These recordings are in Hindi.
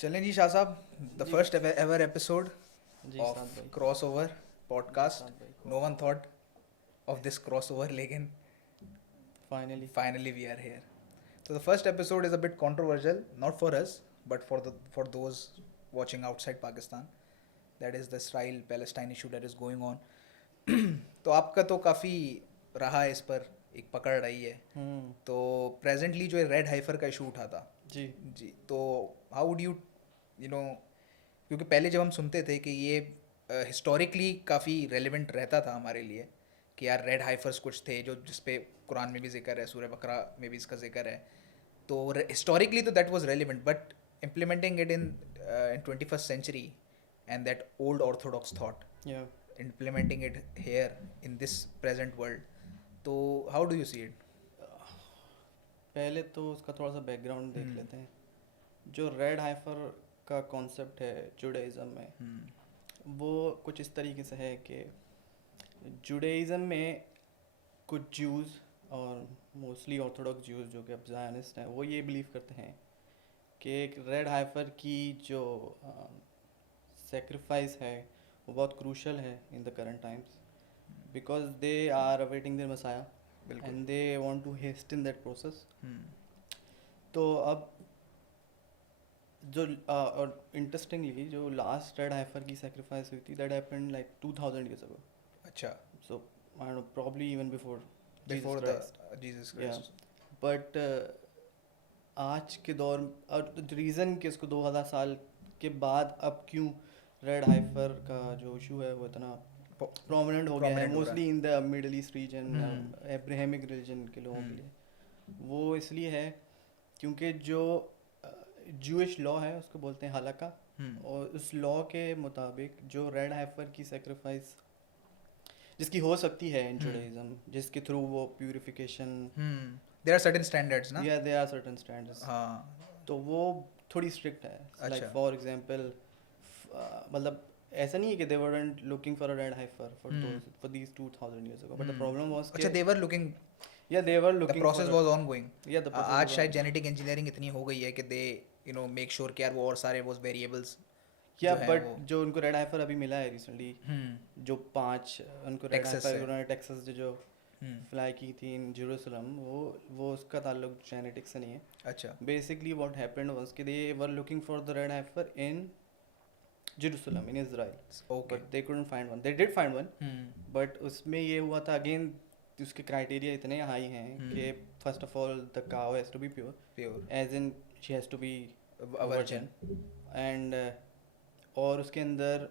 चलें जी शाह साहब, द जी फर्स्ट एवर एपिसोड जी ऑफ साद भाई। क्रॉसओवर जी पॉडकास्ट. साद भाई। No one thought of this crossover, लेकिन finally. finally we are here. So the first episode is a bit controversial, not for us, but for those watching outside Pakistan. That is the Israel-Palestine issue that is going on. तो आपका तो काफ़ी रहा है इस पर, एक पकड़ रही है. तो प्रेजेंटली जो रेड हाइफर का इशू उठा था जी जी, तो हाउ वुड यू नो क्योंकि पहले जब हम सुनते थे कि ये हिस्टोरिकली काफ़ी रेलेवेंट रहता था हमारे लिए कि यार रेड हाइफर्स कुछ थे जो जिसपे कुरान में भी जिक्र है, सूरह बकरा में भी इसका जिक्र है. तो हिस्टोरिकली तो that was relevant, but implementing it in 21st century and that old orthodox thought, या implementing it here in this present world. तो how do you see it? पहले तो उसका थोड़ा सा बैकग्राउंड देख लेते हैं. जो रेड हाइफर का कॉन्सेप्ट है जुडाइज़म में, वो कुछ इस तरीके से है कि जुडाइज़म में कुछ ज्यूज़ और मोस्टली ऑर्थोडॉक्स ज्यूज़ जो कि अब ज़ायनिस्ट हैं, वो ये बिलीव करते हैं कि एक रेड हाइफर की जो सेक्रीफाइस है वो बहुत क्रूशल है in the current times, because they are awaiting their Messiah बिल्कुल. And they want to hasten that process. Hmm. तो अब जो और इंटरेस्टिंगली जो लास्ट रेड हाइफर की सेक्रीफाइस हुई थी, that happened like 2000 years ago. अच्छा. So I don't know, probably even before Before Jesus the Christ. Jesus Yeah. Christ. But आज के दौर और रीज़न कि उसको 2000 साल के बाद अब क्यों रेड हाइफर का जो इशू है वो इतना प्रोमिनेंट हो गया है, prominent हो रहा है. Mostly in the middle east region, hmm. Abrahamic religion के लोगों के हम्म. लिए. वो इसलिए है क्योंकि जो जूइश लॉ है उसको बोलते हैं हलाका, हम्म. और उस लॉ के मुताबिक जो रेड हाइफर की सेक्रीफाइस जिसकी हो सकती है इन जुडाइज्म, जिसके थ्रू वो purification, hmm. There are certain standards ना. या दे आर सर्टेन स्टैंडर्ड्स, हाँ. तो वो थोड़ी स्ट्रिक्ट है. लाइक अच्छा. फॉर एग्जांपल, मतलब ऐसा नहीं है कि दे weren't looking for a red heifer for those for these 2000 years ago, but the problem was अच्छा, they were looking, yeah, they were the looking process for was ongoing. yeah, the process आज was शायद on. जेनेटिक इंजीनियरिंग इतनी हो गई है कि दे मेक श्योर कि यार वो और सारे वो वेरिएबल्स या जो है बट वो. जो उनको रेड हाइफर अभी मिला है रिसेंटली, हम्म. जो 5 उनको रेड Texas हाइफर से. उन्होंने टेक्सास से जो हम्म. फ्लाई की थी इन जेरूसलम, वो उसका ताल्लुक जेनेटिक्स से नहीं है. अच्छा. Basically what happened was कि they were looking for the red heifer in Jerusalem in Israel, Okay. but they couldn't find one. They did find one, hmm. but उसमें ये हुआ था अगेन, उसके क्राइटेरिया इतने हाई हैं कि first of all the cow has to be pure, Pure. As in she has to be A virgin. And और उसके अंदर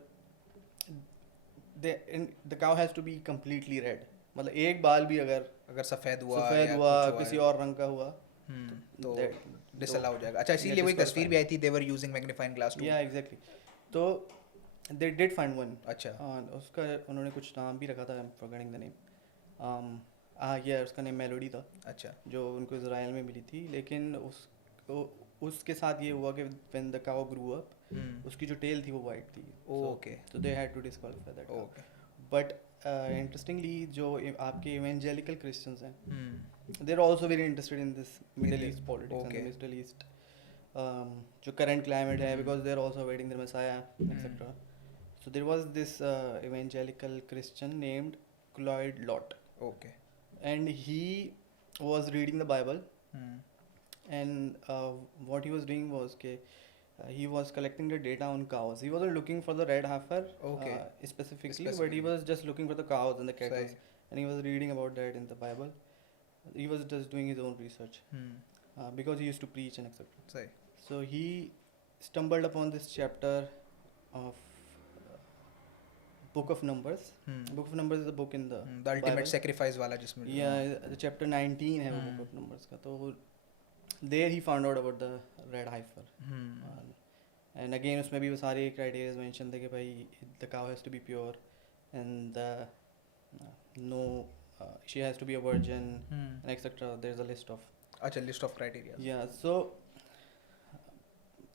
the cow has to be completely red, मतलब एक बाल भी अगर अगर सफ़ेद हुआ सफ़ेद या हुआ कुछ हुआ किसी है, और रंग का हुआ तो that- डिसअलाउ हो जाएगा. अच्छा, yeah, इसीलिए वही तस्वीर disqualified. भी आई थी, they were using magnifying glass to. Yeah exactly. तो दे डिड फाइंड वन. अच्छा. उसका उन्होंने कुछ नाम भी रखा था, I am forgetting the name. या उसका नेम मेलोडी था, अच्छा. जो उनको इजराइल में मिली थी. लेकिन उसके साथ ये हुआ कि when the cow grew up, उसकी जो टेल थी वो वाइट थी. ओके. तो they had to disqualify that. Okay. But interestingly जो आपके इवेंजेलिकल क्रिश्चियंस हैं, hmm. they are also very interested in this Middle Middle- East politics and okay. the Middle East जो current climate है, because they are also awaiting their Messiah, etc. So there was this evangelical Christian named Cloyd Lott, okay. and he was reading the Bible, hmm. and what he was doing was he was collecting the data on cows. He wasn't looking for the red heifer Okay. specifically, but he Specifically. was just looking for the cows and the cattle, सही. and he was reading about that in the Bible. He was just doing his own research because he used to preach and etc. सही. So he stumbled upon this chapter of Book of Numbers. Book of Numbers is a book in the the ultimate Bible. Sacrifice वाला जिसमें. Yeah, the chapter 19 है वो Book of Numbers का. तो there he found out about the red heifer. And again उसमें भी वो सारे criteria mentioned थे कि भाई the cow has to be pure and no she has to be a virgin and etc. There's a list of. अच्छा, list of criteria. Yeah, so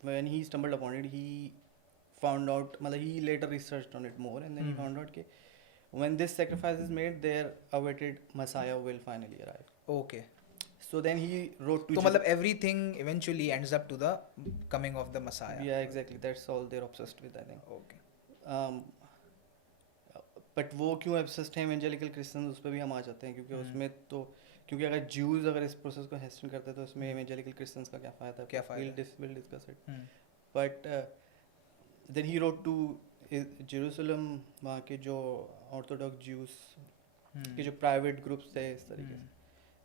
when he stumbled upon it, he found out, मतलब he later researched on it more, and then he found out कि when this sacrifice is made, their awaited Messiah will finally arrive. Okay. So then he wrote to तो मतलब everything eventually ends up to the coming of the Messiah. Yeah, exactly. That's all they're obsessed with, I think. Okay. But वो क्यों obsessed हैं evangelical Christians, उस पर भी हम आ जाते हैं, क्योंकि उसमें तो क्योंकि अगर Jews अगर इस प्रोसेस को hasten करते हैं तो उसमें evangelical Christians का क्या फ़ायदा? क्या फ़ायदा? We'll discuss it. But then he wrote to Jerusalem, वहाँ के जो Orthodox Jews के जो private groups थे इस तरीके से,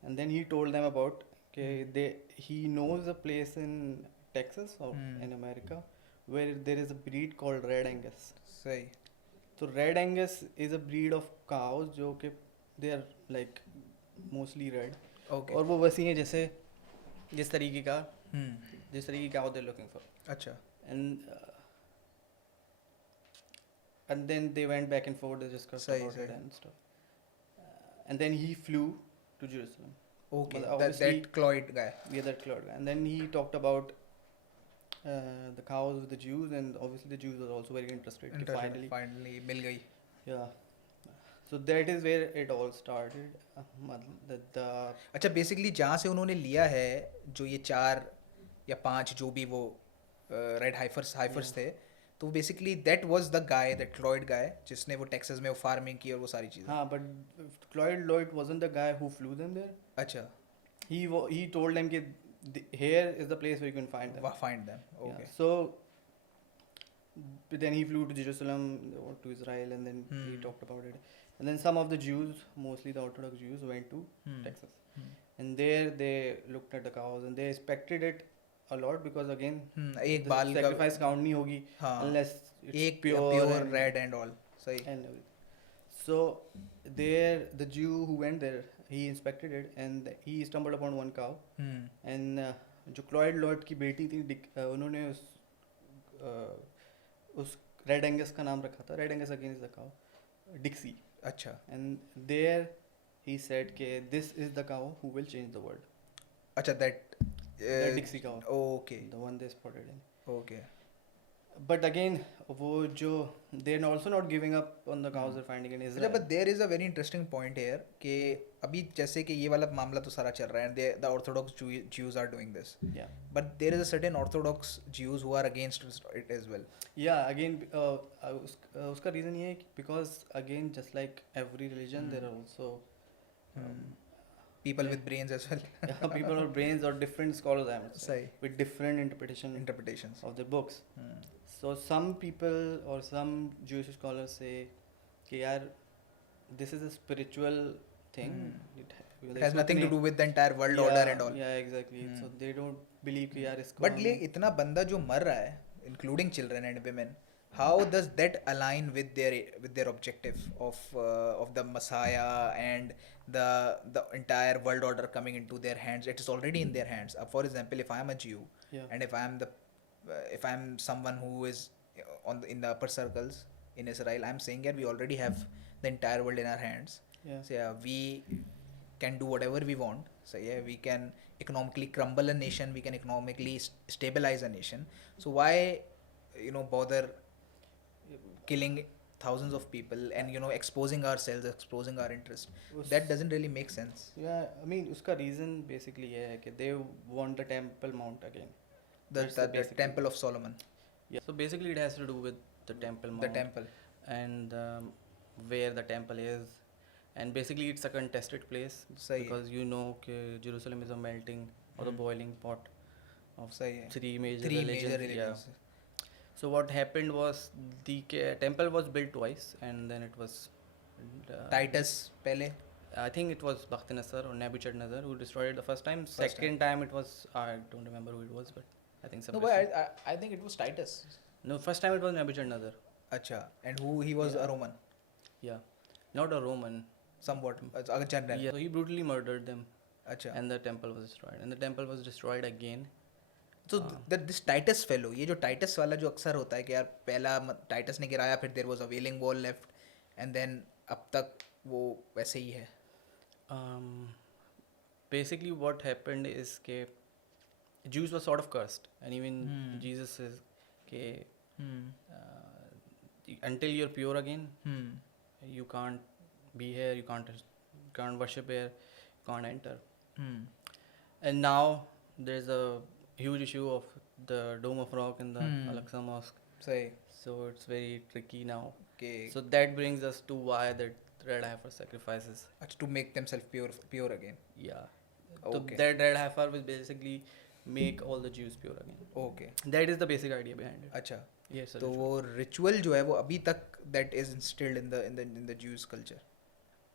and then he told them about he knows a place in Texas or in America where there is a breed called Red Angus. सही. So Red Angus is a breed of cows जो कि they are like mostly red. Okay. और वो वैसी हैं जैसे जिस तरीके का cow they're looking for. अच्छा. And then they went back and forth, they discussed about it and stuff. And then he flew to Jerusalem. Okay. But That Cloyd guy. Yeah, that Claude guy. And then he talked about the cows with the Jews, and obviously the Jews were also very interested. Finally मिल गई. Yeah. So that is where it all started. अच्छा, बेसिकली जहाँ से उन्होंने लिया है जो ये 4 या 5 जो भी वो रेड हाइफर्स थे, तो basically that was the guy, that Clyde guy, जिसने वो टेक्सास में वो फार्मिंग की और वो सारी चीज़ें. हाँ, but Cloyd Lloyd wasn't the guy who flew them there. अच्छा. He told them कि here is the place where you can find them. Okay. Yeah. So then he flew to Jerusalem or to Israel, and then he talked about it. And then some of the Jews, mostly the Orthodox Jews, went to Texas. And there they looked at the cows and they respected it a lot because again, एक the बाल का sacrifice count नहीं होगी unless it's एक pure and red and all. सही. and everything. So there, the Jew who went there, he inspected it and he stumbled upon one cow. And जो क्लॉयड लॉयड की बेटी थी, उन्होंने उस रेड एंगस का नाम रखा था. Red Angus again is the cow, Dixie. अच्छा. एंड देयर ही सेड के this is the cow who will change the world. अच्छा, that Dixie cow. Okay. The one they spotted in. Okay. But again वो जो they are also not giving up on the cows they are finding in Israel. But there is a very interesting point here कि अभी जैसे कि ये वाला मामला तो सारा चल रहा है, the orthodox Jews are doing this, but there is a certain orthodox Jews who are against it as well. Yeah again उसका रीज़न ये है कि because again just like every religion there are also people with brains as well. people with brains or different scholars, I would say, Sahi. with different interpretations of the books. So some people or some Jewish scholars say कि यार this is a spiritual thing. It has nothing to do with the entire world order and all. Yeah, exactly. So they don't believe कि यार इसको. But ले इतना बंदा जो मर रहा है, including children and women, how does that align with their objective of the Messiah and the entire world order coming into their hands? It is already in their hands. For example, if I am a Jew and if I am someone who is in the upper circles in Israel, I am saying that we already have the entire world in our hands. So yeah, we can do whatever we want. So yeah, we can economically crumble a nation, we can economically stabilize a nation. So why bother killing thousands of people and exposing ourselves, exposing our interest? That doesn't really make sense. Yeah, I mean उसका reason basically ये है कि they want the Temple Mount again. The Temple of Solomon. Yeah. So basically it has to do with the Temple Mount. The temple. And where the temple is. And basically it's a contested place. Sahi. Because Jerusalem is a melting or a boiling pot of Sahi. three major religions. Yeah. So what happened was the temple was built twice and then it was Titus pehle. I think it was Bakhtinasar or Nebuchadnezzar who destroyed it the first time. Second time it was, I don't remember who it was, but I think no, but I think it was Titus. No, first time it was Nebuchadnezzar. Acha. And he was a Roman. Yeah, not a Roman. Somewhat a general. Yeah, so he brutally murdered them. Acha. And the temple was destroyed. And the temple was destroyed again. So this Titus fellow, ये जो Titus वाला जो अक्सर होता है कि यार पहला Titus ने गिराया, फिर there was a wailing wall left, and then अब तक वो वैसे ही है. Basically what happened is के Jews were sort of cursed, and even Jesus says के until you're pure again, you can't be here, you can't worship here, you can't enter. And now there's a huge issue of the Dome of Rock in the Al-Aqsa Mosque. सही So it's very tricky now. कि So that brings us to why that red heifer sacrifices. अच्छा to make themselves pure again. Yeah. So Okay. that red heifer will basically make all the Jews pure again. Okay. That is the basic idea behind it. अच्छा Yes, sir. तो वो रिचुअल जो है वो अभी तक that is instilled in the Jewish culture,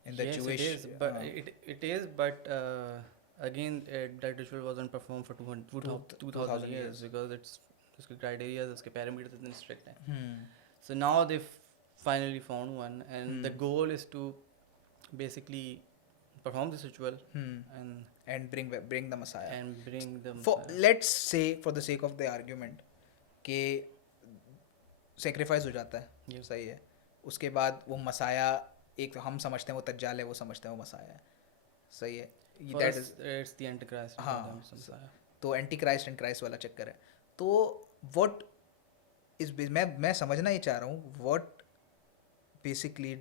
in the Yes, Jewish. it is, but it is, but again, that ritual wasn't performed for 2000 2000 years years. because उसके criteria, उसके parameters इतने strict हैं. Hmm. So now they've finally found one, and the goal is to basically perform this ritual Hmm. And bring the Messiah. and bring them. For let's say for the sake of the argument कि sacrifice हो जाता है, Yeah. सही है, उसके बाद वो मसाया एक हम समझते हैं वो तज्जाल है, वो समझते हैं वो मसाया है, सही है. For That us, is it's the Antichrist. for हाँ, them, so Messiah. तो एंटी क्राइस्ट एंड क्राइस्ट वाला चक्कर है. तो व्हाट इज मैं समझना ही चाह रहा हूँ व्हाट बेसिकली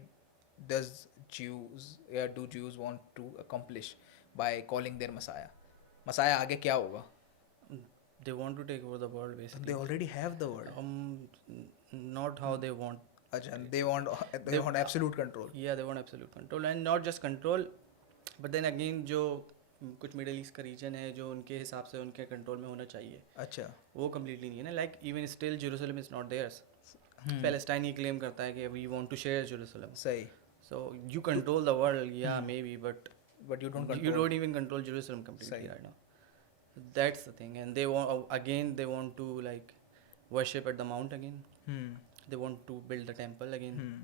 डज Jews या do Jews want to accomplish by calling their messiah आगे क्या होगा? They want to take over the world, basically. They already have the word. Not how they want. अच्छा, they want absolute control. Yeah, they want absolute control, and not just control, but then again जो कुछ मिडिल ईस्ट का रीजन है जो उनके हिसाब से उनके कंट्रोल में होना चाहिए, अच्छा, वो कम्प्लीटली नहीं है ना. Like even still Jerusalem is not theirs. Palestine ये क्लेम करता है कि we want to share Jerusalem. सही. So you control the world, yeah, maybe, but But you don't you control. don't even control Jerusalem completely Sahi. right now. That's the thing, and they want again. They want to like worship at the mount again. Hmm. They want to build the temple again. Hmm.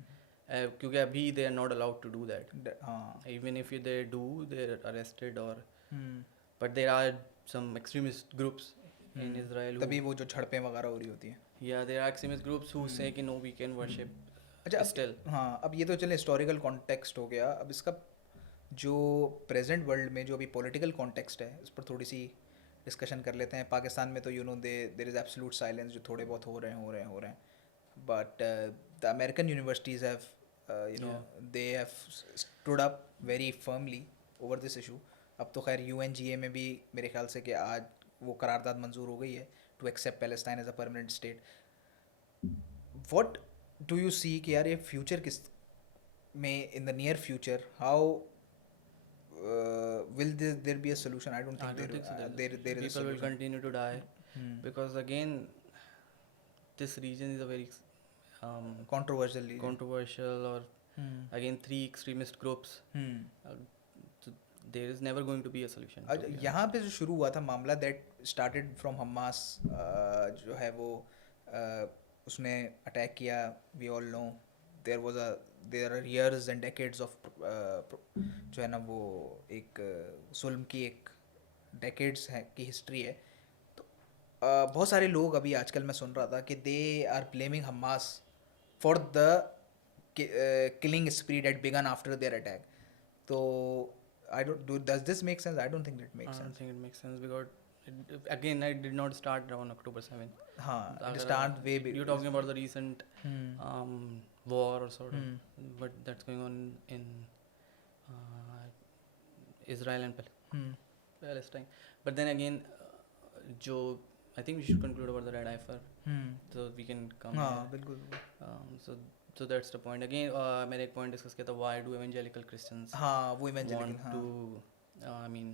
क्योंकि अभी they are not allowed to do that. हाँ. Even if they do, they're arrested or. Hmm. But there are some extremist groups in Israel. Who, तभी वो जो झड़पें वगैरह हो रही होती हैं. yeah, there are extremist groups who say कि no, we can worship. अच्छा, Still. हाँ, अब ये तो चले हिस्टोरिकल कॉन्टेक्स्ट हो गया. अब इसका जो प्रेजेंट वर्ल्ड में जो अभी पॉलिटिकल कॉन्टेक्स्ट है उस पर थोड़ी सी डिस्कशन कर लेते हैं. पाकिस्तान में तो देयर इज़ एब्सोल्यूट साइलेंस, जो थोड़े बहुत हो रहे हैं. But the American universities have they have stood up very firmly over this issue. अब तो खैर UNGA में भी मेरे ख्याल से कि आज वो करारदाद मंजूर हो गई है to accept Palestine as a permanent state. What do you see कि यार ये फ्यूचर किस में in the near future how will there be a solution? I don't I think don't think so. there is a People will solution. continue to die because again, this region is a very Controversial region. controversial or again three extremist groups. So there is never going to be a solution. to be यहाँ पे जो शुरू हुआ था मामला that started from Hamas, जो है वो उसने अटैक किया. We all know there are years and decades of जो है ना वो एक जुल्म की एक decades है की हिस्ट्री है. तो बहुत सारे लोग अभी आजकल मैं सुन रहा था कि they are blaming Hamas for the killing spree that began after their attack. So does this make sense? I don't think it makes I don't sense. think it makes sense because again, I did not start on October 7th. हाँ, it start way big. You're talking about the recent war or sort of, but that's going on in Israel and Palestine. But then again, जो I think we should conclude about the red heifer, so we can come. हाँ, here. बिल्कुल. So that's the point. Again, मैंने एक point discuss किया था, why do evangelical Christians हाँ, वो want evangelical. to I mean,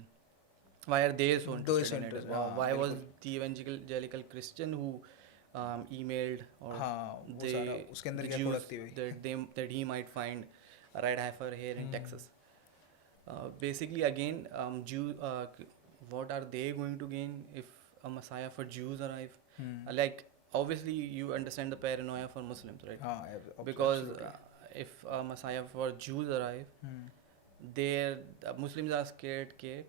why are they so interested in it? हाँ, Why was बिल्कुल. the evangelical Christian who emailed or हाँ, वो they, सारा उसके अंदर the क्या Jews प्रोडक्ट हुई. that he might find a red heifer here in Texas? Basically, again, what are they going to gain if a Messiah for Jews arrive? Like, obviously, you understand the paranoia for Muslims, right? हाँ, Because absolutely. if a Messiah for Jews arrive, the Muslims are scared that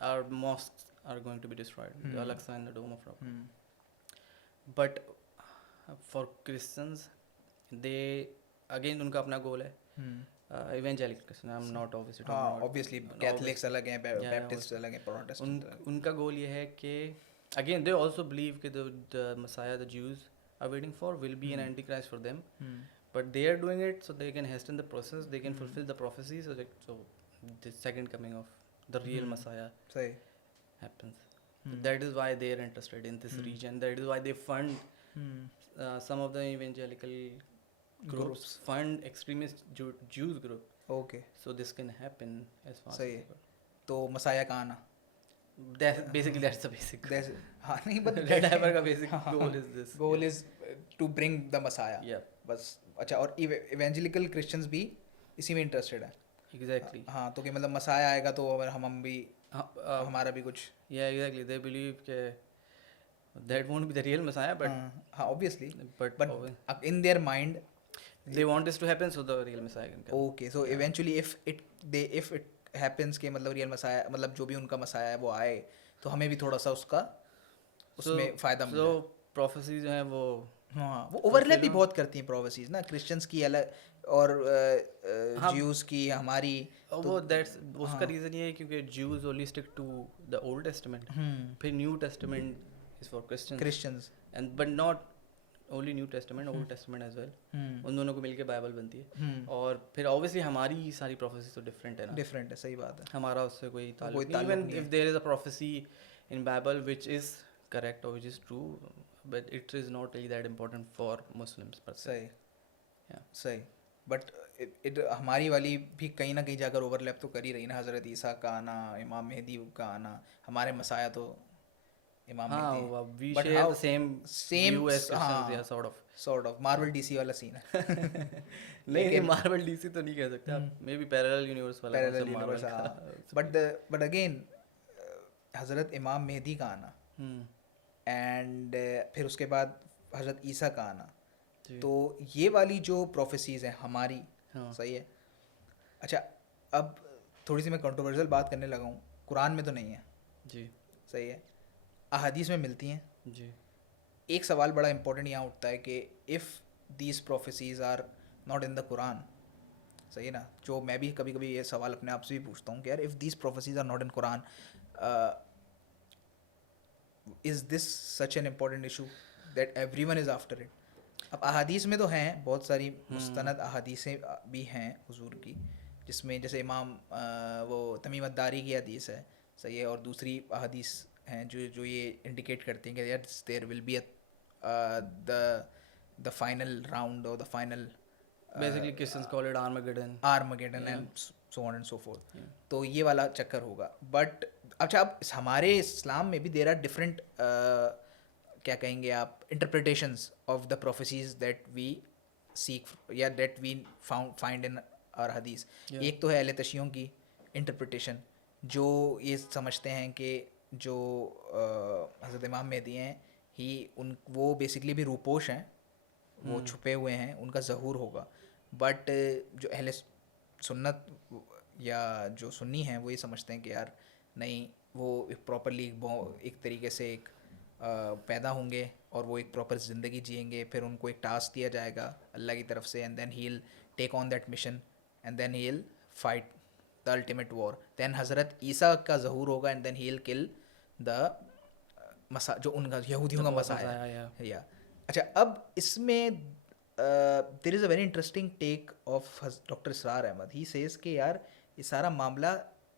our mosques are going to be destroyed, the Al-Aqsa and the Dome of Rock. But for Christians, they again उनका अपना गोल है. Evangelical Christian, I'm not obviously talking हाँ, about. obviously Catholics अलग हैं, Baptists अलग हैं, Protestants. उनका गोल ये है कि again they also believe कि the Messiah the Jews are waiting for will be an antichrist for them. But they are doing it so they can hasten the process, they can fulfill the prophecy, so the second coming of the real Messiah सही. happens. That is why they are interested in this region. That is why they fund some of the evangelical groups fund extremist Jews group, okay so this can happen as fast सही as है। possible. तो मसाया का आना Basically that's the basic There's- हाँ नहीं बट Red Heifer का basic goal is this. Goal is to bring the messiah Yeah, बस। अच्छा, और इवेंजेलिकल क्रिश्चियंस भी इसी में इंटरेस्टेड है। exactly. हाँ, तो कि मतलब मसाया आएगा तो अगर हम भी हमारा भी कुछ Yeah, exactly. They believe that won't be the real Messiah, but हाँ obviously but but in their mind they want this to happen so the real Messiah can come. Okay so eventually if it happens के मतलब रियल मसाया मतलब जो भी उनका मसाया है वो आए तो हमें भी थोड़ा सा उसका उसमें फ़ायदा मिल So जाए। prophecies जो हैं वो हाँ, वो ओवरलैप भी बहुत करती हैं प्रोफेसीज ना, क्रिश्चियंस की अलग और ज्यूज की हमारी। वो that's उसका रीज़न ये है क्योंकि Jews only stick to the Old Testament. फिर New Testament is for Christians. Christians And but not only New Testament, Old Testament as well. उन दोनों को मिलके बाइबल बनती है। और फिर obviously हमारी सारी prophecies तो different है ना। डिफरेंट है, सही बात है। हमारा उससे कोई ताल्लुक कोई नहीं। ताल्लुक Even नहीं if there is a prophecy in Bible which is correct or which is true, but it is not really that important for Muslims per se. सही Yeah. सही बट इट हमारी वाली भी कहीं ना कहीं जाकर ओवरलैप तो कर ही रही ना। हज़रत ईसा का आना, इमाम मेहदी का आना, हमारे मसाया तो इमाम हाँ, Mehdi. we But share how- the same same view as Christians, हाँ, yeah, sort of. Sort of Marvel DC वाला सीन है। नहीं मार्वल डीसी तो नहीं कह सकते आप, मे बी पैरेलल यूनिवर्स वाला पैरेलल concept यूनिवर्स Marvel हाँ। का। बट अगेन हज़रत इमाम मेहदी का आना हम्म, एंड फिर उसके बाद हज़रत ईसा का आना, जी। तो ये वाली जो प्रोफेसीज हैं हमारी, हाँ, सही है। अच्छा, अब थोड़ी सी मैं कंट्रोवर्शियल बात करने लगा हूँ, कुरान में तो नहीं है, जी सही है, अहादीस में मिलती हैं। जी एक सवाल बड़ा इंपॉर्टेंट यहाँ उठता है कि if these prophecies are not in the Quran, सही है ना, जो मैं भी कभी कभी ये सवाल अपने आप से भी पूछता हूँ कि यार if these prophecies are not in Quran, is this such an important issue that everyone is after it. अब अहादीस में तो हैं बहुत सारी मुस्तनद अहादीसें भी हैं हुजूर की, जिसमें जैसे इमाम वो तमीम अद्दारी की हदीस है, सही है, और दूसरी अहादीस हैं जो ये इंडिकेट करती हैं कि यार there will be the final round और the final basically Christians call it Armageddon. Armageddon and so on and so forth. तो ये वाला चक्कर होगा। बट अच्छा, अब हमारे इस्लाम में भी देर आर डिफरेंट क्या कहेंगे आप, interpretations of the prophecies that we seek या that we find in our hadith. Yeah. एक तो है अहले तशय्युं की इंटरप्रिटेशन, जो ये समझते हैं कि जो हज़रत इमाम मेहदी हैं वो बेसिकली भी रूपोश हैं, वो छुपे हुए हैं, उनका ज़हूर होगा। बट जो अहले सुन्नत या जो सुन्नी हैं वो ये समझते हैं कि यार नहीं, वो प्रॉपरली एक तरीके से एक पैदा होंगे और वो एक प्रॉपर ज़िंदगी जिएंगे, फिर उनको एक टास्क दिया जाएगा अल्लाह की तरफ से, and then he will take on that mission and then he will fight the ultimate war. Then हज़रत ईसा का ज़हूर होगा and then he will kill the जो उनका यहूदियों का मसाया है। या अच्छा, अब इसमें there is a very interesting take of doctor Israr Ahmad. He says कि यार ये सारा मामला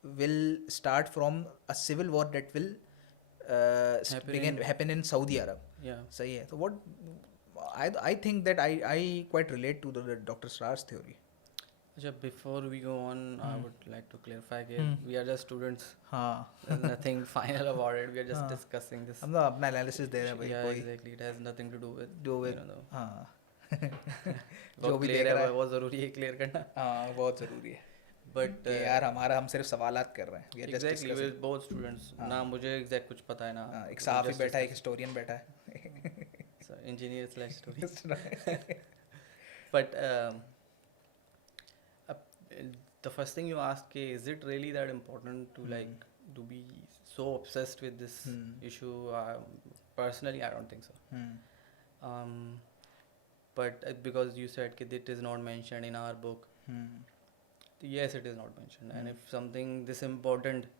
will start from a civil war that will happen in Saudi Arab. Yeah. सही है। तो what I think that I quite relate to the Dr. Srar's theory. अच्छा, before we go on, I would like to clarify that we are just students. हाँ, There's nothing final about it. We are just discussing this. हम तो अपना एनालिसिस दे रहे हैं भाई, Yeah, कोई exactly. It has nothing to do with do with you know, हाँ वो जो भी clear देख है, रहा है, बहुत ज़रूरी है क्लियर करना. हाँ बहुत ज़रूरी है। But कि यार हम सिर्फ सवालात कर रहे हैं, we are just exactly, discussing. we're both students. ना मुझे exact कुछ पता है ना. हाँ, एक we सहाफ़ी just बैठा है, एक discuss. हिस्टोरियन बैठा है। So, engineer slash student. But the first thing you ask is it really that important to like to be so obsessed with this issue? Personally, I don't think so. But because you said that it is not mentioned in our book, yes, it is not mentioned. And if something this important,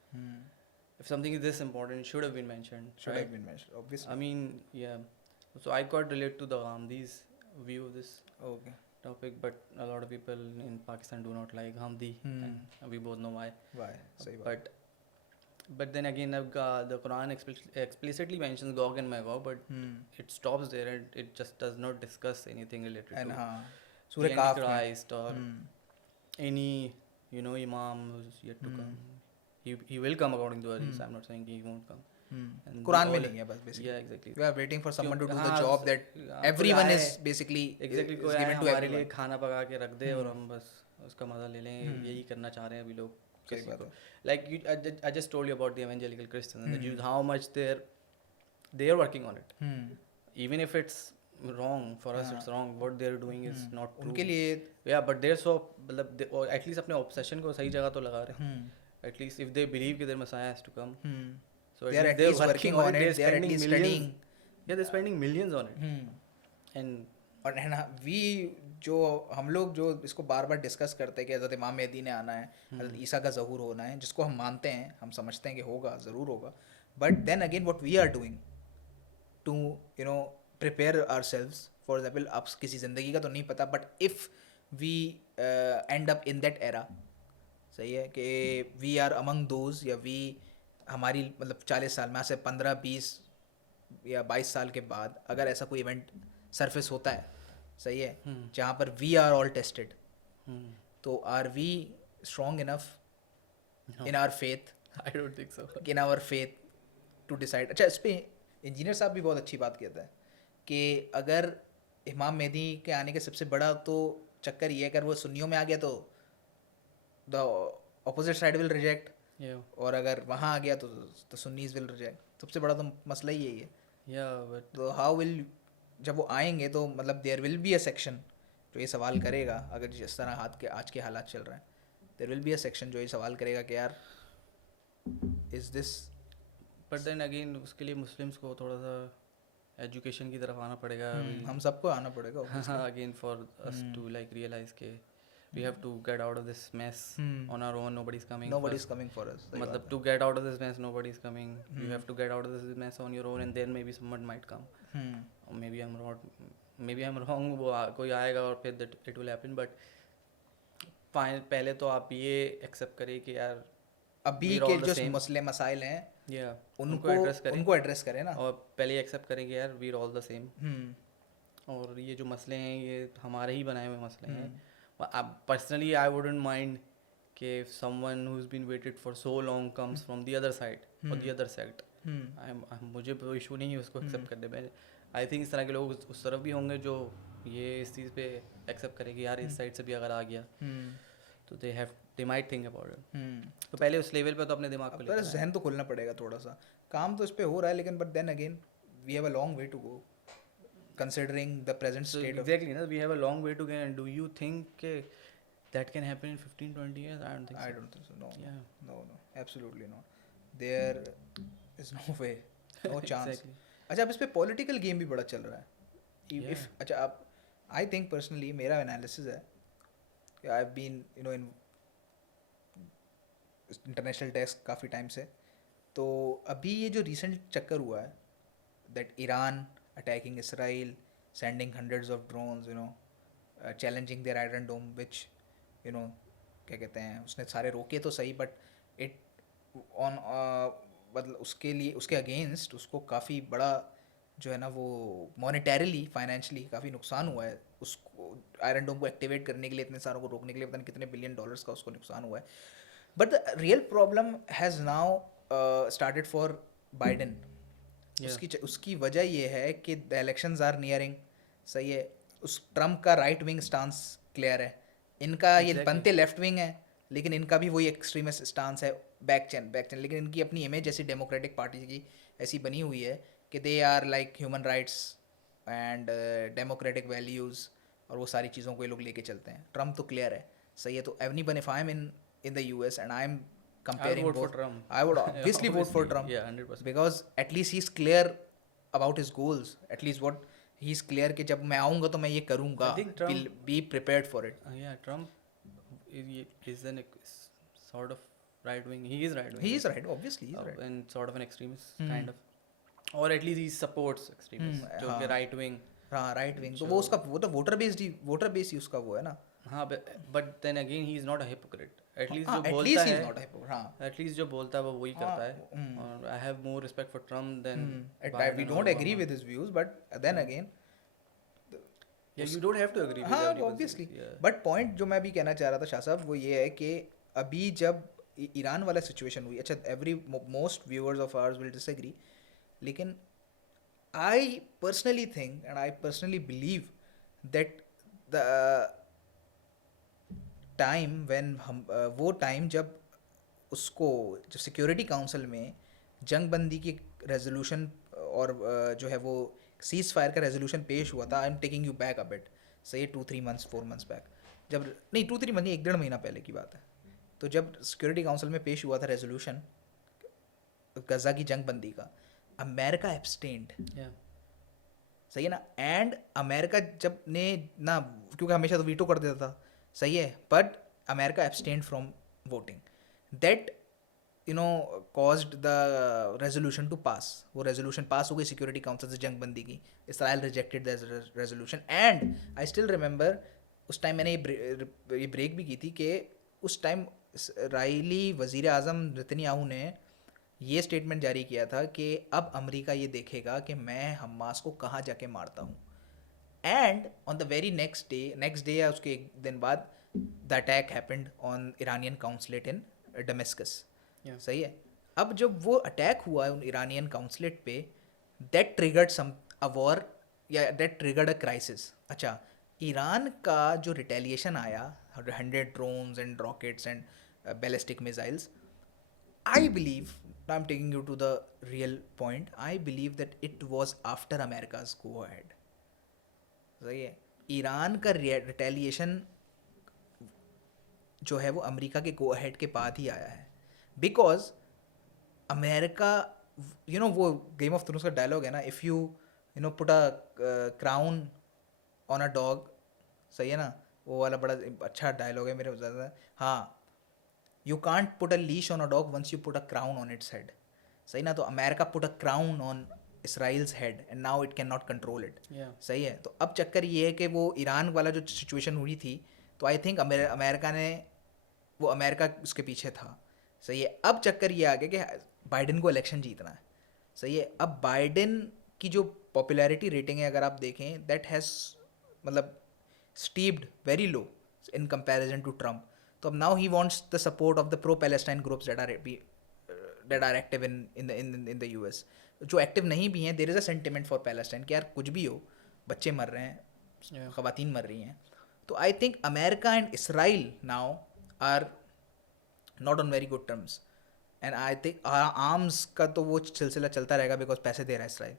if something is this important, it should have been mentioned. Should right? have been mentioned, obviously. I mean, yeah. So I quite relate to the Hamdi's view of this Okay. topic, but a lot of people in Pakistan do not like Hamdi, and we both know why. Why? सही बात। But But then again, the Quran explicitly mentions Gog and Magog, but it stops there and it just does not discuss anything related and to हाँ the सूर्य काफ में Antichrist or any, imam who's yet to come. He will come according to the hadith. I'm not saying he won't come. And Quran में all- नहीं है बस basically. Yeah, exactly. We are waiting for someone to do the हाँ, job that कोई everyone आए- is basically Exactly, is कोई आए given to हमारे लिए everyone. खाना पका के रख दे और हम बस उसका मजा ले लें, यही करना चाह रहे हैं अभी लोग सही किसी बात को. है. Like I just told you about the evangelical Christians and the Jews, how much they're working on it. Even if it's wrong for us, it's wrong. What they're doing is not true. उनके लिए Yeah, but they're so मतलब or at least अपने obsession को सही जगह तो लगा रहे हैं. At least if they believe that their Messiah has to come, so they are at least working on it. They are at least studying. Yeah, they're spending millions on it. And और है ना वी जो हम लोग जो इसको बार बार डिस्कस करते हैं कि हज़रत इमाम मेहदी ने आना है, हज़रत ईसा का ज़हूर होना है, जिसको हम मानते हैं, हम समझते हैं कि होगा, ज़रूर होगा. But then again what we are doing to prepare ourselves, for example आप किसी ज़िंदगी का तो नहीं पता, but if we end up in that era, सही है कि वी आर अमंग दोज, या वी हमारी मतलब 40 साल में आज से 15-20 या 22 साल के बाद अगर ऐसा कोई इवेंट सरफेस होता है, सही है, जहाँ पर वी आर ऑल टेस्टेड, तो are we strong enough in our faith, I don't think so. In our faith to decide. अच्छा, इस पे इंजीनियर साहब भी बहुत अच्छी बात कहता है कि अगर इमाम मेहदी के आने के सबसे बड़ा तो चक्कर ये है, अगर वो सुन्नियों में आ गया तो the opposite side will reject, Yeah. और अगर वहाँ आ गया तो सुन्नीज विल रिजेक्ट. सबसे बड़ा तो मसला ही यही है. Yeah, but तो हाउ विल, जब वो आएंगे तो मतलब there will be a section जो ये सवाल करेगा, अगर जिस तरह आज के हालात चल रहे हैं, there will be a section जो ये सवाल करेगा कि यार is this. but then again उसके लिए मुस्लिम्स को थोड़ा सा एजुकेशन की तरफ आना पड़ेगा. हम सबको आना पड़ेगा obviously. Again for us to like realize के we have to get out of this mess on our own. Nobody's coming. Nobody is first. coming for us. मतलब to get out of this mess, nobody's coming. You have to get out of this mess on your own, and then maybe someone might come. Or maybe I'm wrong. Maybe I'm wrong. वो कोई आएगा और फिर that it will happen. But पहले तो आप ये accept करिए कि यार अभी we're के all the जो same. मसले मसाइल हैं Yeah, उनको एड्रेस करें ना. और पहले एक्सेप्ट करें कि यार we're all the same. और ये जो मसले हैं ये हमारे ही बनाए हुए मसले हैं. Personally I wouldn't mind कि if someone who's been waited for so long comes from the other side or the other sect. मुझे कोई इशू नहीं है उसको एक्सेप्ट करने में. आई थिंक इस तरह के लोग उस तरफ भी होंगे जो ये इस चीज़ पे एक्सेप्ट करें कि यार इस साइड से भी अगर आ गया तो they might think about it. तो पहले उस लेवल पे तो अपने दिमाग को पर जहन तो खुलना पड़ेगा थोड़ा सा. काम तो इस पे हो रहा है, लेकिन but then again we have a long way to go considering the present So state exactly, we have a long way to go. And do you think that can happen in 15-20 years? I don't think so. I don't think so. No. Yeah. No, absolutely not. There is no way, no chance. Exactly. अच्छा, अब इस पे पॉलिटिकल गेम भी बड़ा चल रहा है. Yeah. अच्छा, अब आई थिंक पर्सनली मेरा एनालिसिस है कि I have been in international desk काफ़ी टाइम से. तो अभी ये जो रिसेंट चक्कर हुआ है that Iran attacking Israel, sending hundreds of drones, challenging their Iron Dome, which, क्या कहते हैं, उसने सारे रोके तो सही, बट इट ऑन मतलब उसके लिए उसके अगेंस्ट उसको काफ़ी बड़ा जो है ना वो मॉनेटरीली फाइनेंशियली काफ़ी नुकसान हुआ है. उसको आयरन डोम को एक्टिवेट करने के लिए, इतने सारों को रोकने के लिए पता नहीं कितने बिलियन डॉलर्स का उसको नुकसान हुआ है. But the real problem has now started for Biden. उसकी वजह ये है कि द इलेक्शंस आर नियरिंग, सही है. उस ट्रम्प का राइट विंग स्टांस क्लियर है, इनका ये बनते लेफ्ट विंग है, लेकिन इनका भी वही एक्सट्रीमिस्ट स्टांस है, बैक चैन. लेकिन इनकी अपनी इमेज जैसी डेमोक्रेटिक पार्टी की ऐसी बनी हुई है कि they are like human rights and democratic values, और वो सारी चीज़ों को ये लोग लेके चलते हैं. ट्रम्प तो क्लियर है, सही है. तो even if I am in the US and I am comparing vote both, for Trump. I would obviously vote for Trump. Yeah, 100%. Because at least he's clear about his goals. At least what he's clear कि जब मैं आऊँगा तो मैं ये करूँगा. I think Trump be prepared for it. Yeah, Trump is an sort of right wing. He is right wing. He is right, obviously he is right. And sort of an extremist kind of, or at least he supports extremists. जो कि right wing. हाँ, right wing. तो वो तो वोटर बेस ही उसका वो है ना. हाँ, but then again he is not a hypocrite, at least हाँ जो एटलीस्ट बोलता ही इज है, नॉट हैप्पी हाँ एटलीस्ट जो बोलता है वो वही हाँ करता है। और I have more respect for Trump than we Biden और don't agree Obama. with his views but then again या उस you don't have to agree with हाँ एवरीबॉडी। ऑब्वियसली बट पॉइंट जो मैं भी कहना चाह रहा था शाह साहब वो ये है कि अभी जब ईरान वाला सिचुएशन हुई अच्छा every most viewers of ours will disagree लेकिन I personally think and I personally believe that the time when हम वो टाइम जब उसको जब सिक्योरिटी काउंसिल में जंग बंदी की रेजोल्यूशन और जो है वो सीज फायर का रेजोल्यूशन पेश हुआ था I am taking you back a bit सही 2-3 मंथ्स 4 मंथ्स बैक जब नहीं 2-3 मंथ नहीं 1-1.5 महीना पहले की बात है तो जब सिक्योरिटी काउंसिल में पेश हुआ था रेजोल्यूशन गजा की जंग बंदी का अमेरिका एब्सटेंड या सही है ना एंड अमेरिका जब ने ना क्योंकि हमेशा तो वीटो कर देता था सही है but America abstained from voting that you know caused the resolution to pass वो रेजोल्यूशन पास हो गई सिक्योरिटी काउंसिल से जंग बंदी की Israel rejected the resolution and I still remember उस टाइम मैंने ये ब्रेक भी की थी कि उस टाइम इसराइली वजीर आज़म नेतन्याहू ने ये स्टेटमेंट जारी किया था कि अब अमेरिका ये देखेगा कि मैं हमास को कहाँ जाके मारता हूँ and on the very next day या उसके एक दिन बाद the attack happened on Iranian consulate in Damascus या सही है अब जब वो अटैक हुआ उन ईरानियन काउंसलेट पे that triggered some a war या दैट ट्रिगर्ड अ क्राइसिस अच्छा ईरान का जो रिटेलिएशन आया 100 drones and rockets and ballistic missiles I believe, now I'm taking you to the real point, I believe that it was after America's go ahead. सही है ईरान का रिटेलिएशन जो है वो अमेरिका के गो अहेड के बाद ही आया है बिकॉज अमेरिका यू नो वो गेम ऑफ थ्रोन्स का डायलॉग है ना if you you know put a crown on a dog सही है ना वो वाला बड़ा अच्छा डायलॉग है मेरे ज़्यादा हाँ you can't put a leash on a dog once you put a crown on its head सही ना तो America put a crown on Israel's head and now it can not control it या सही है तो अब चक्कर ये है कि वो ईरान वाला जो सिचुएशन हुई थी तो आई थिंक अमेरिका ने वो अमेरिका उसके पीछे था सही है अब चक्कर ये आ गया कि बाइडेन को इलेक्शन जीतना है सही है अब बाइडेन की जो पॉपुलैरिटी रेटिंग है अगर आप देखें दैट हैज़ मतलब steeped very low in comparison to Trump. So now he wants the support of the pro-Palestine groups that are active in the US. जो एक्टिव नहीं भी हैं there is a sentiment for Palestine कि यार कुछ भी हो बच्चे मर रहे हैं ख़वातीन मर रही हैं तो I think America and Israel now are not on very good terms and I think arms का तो वो सिलसिला चलता रहेगा बिकॉज पैसे दे रहा है इसराइल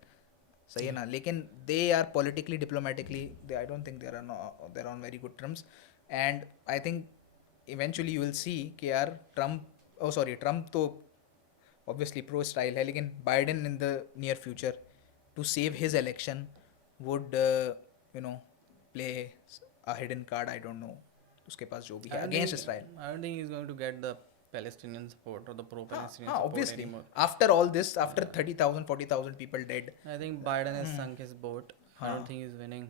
सही है ना लेकिन they are politically diplomatically they I don't think they're on very good terms and I think eventually you will see कि यार ट्रम्प तो ऑब्वियसली प्रो स्टाइल है लेकिन Biden in the near future to save his election would you know play a hidden card I don't know उसके पास जो भी है against Israel I don't think he's going to get the Palestinian support or the pro-Palestinian हाँ support obviously anymore. after all this after 30,000 40,000 people dead I think Biden has sunk his boat. I don't think he's winning.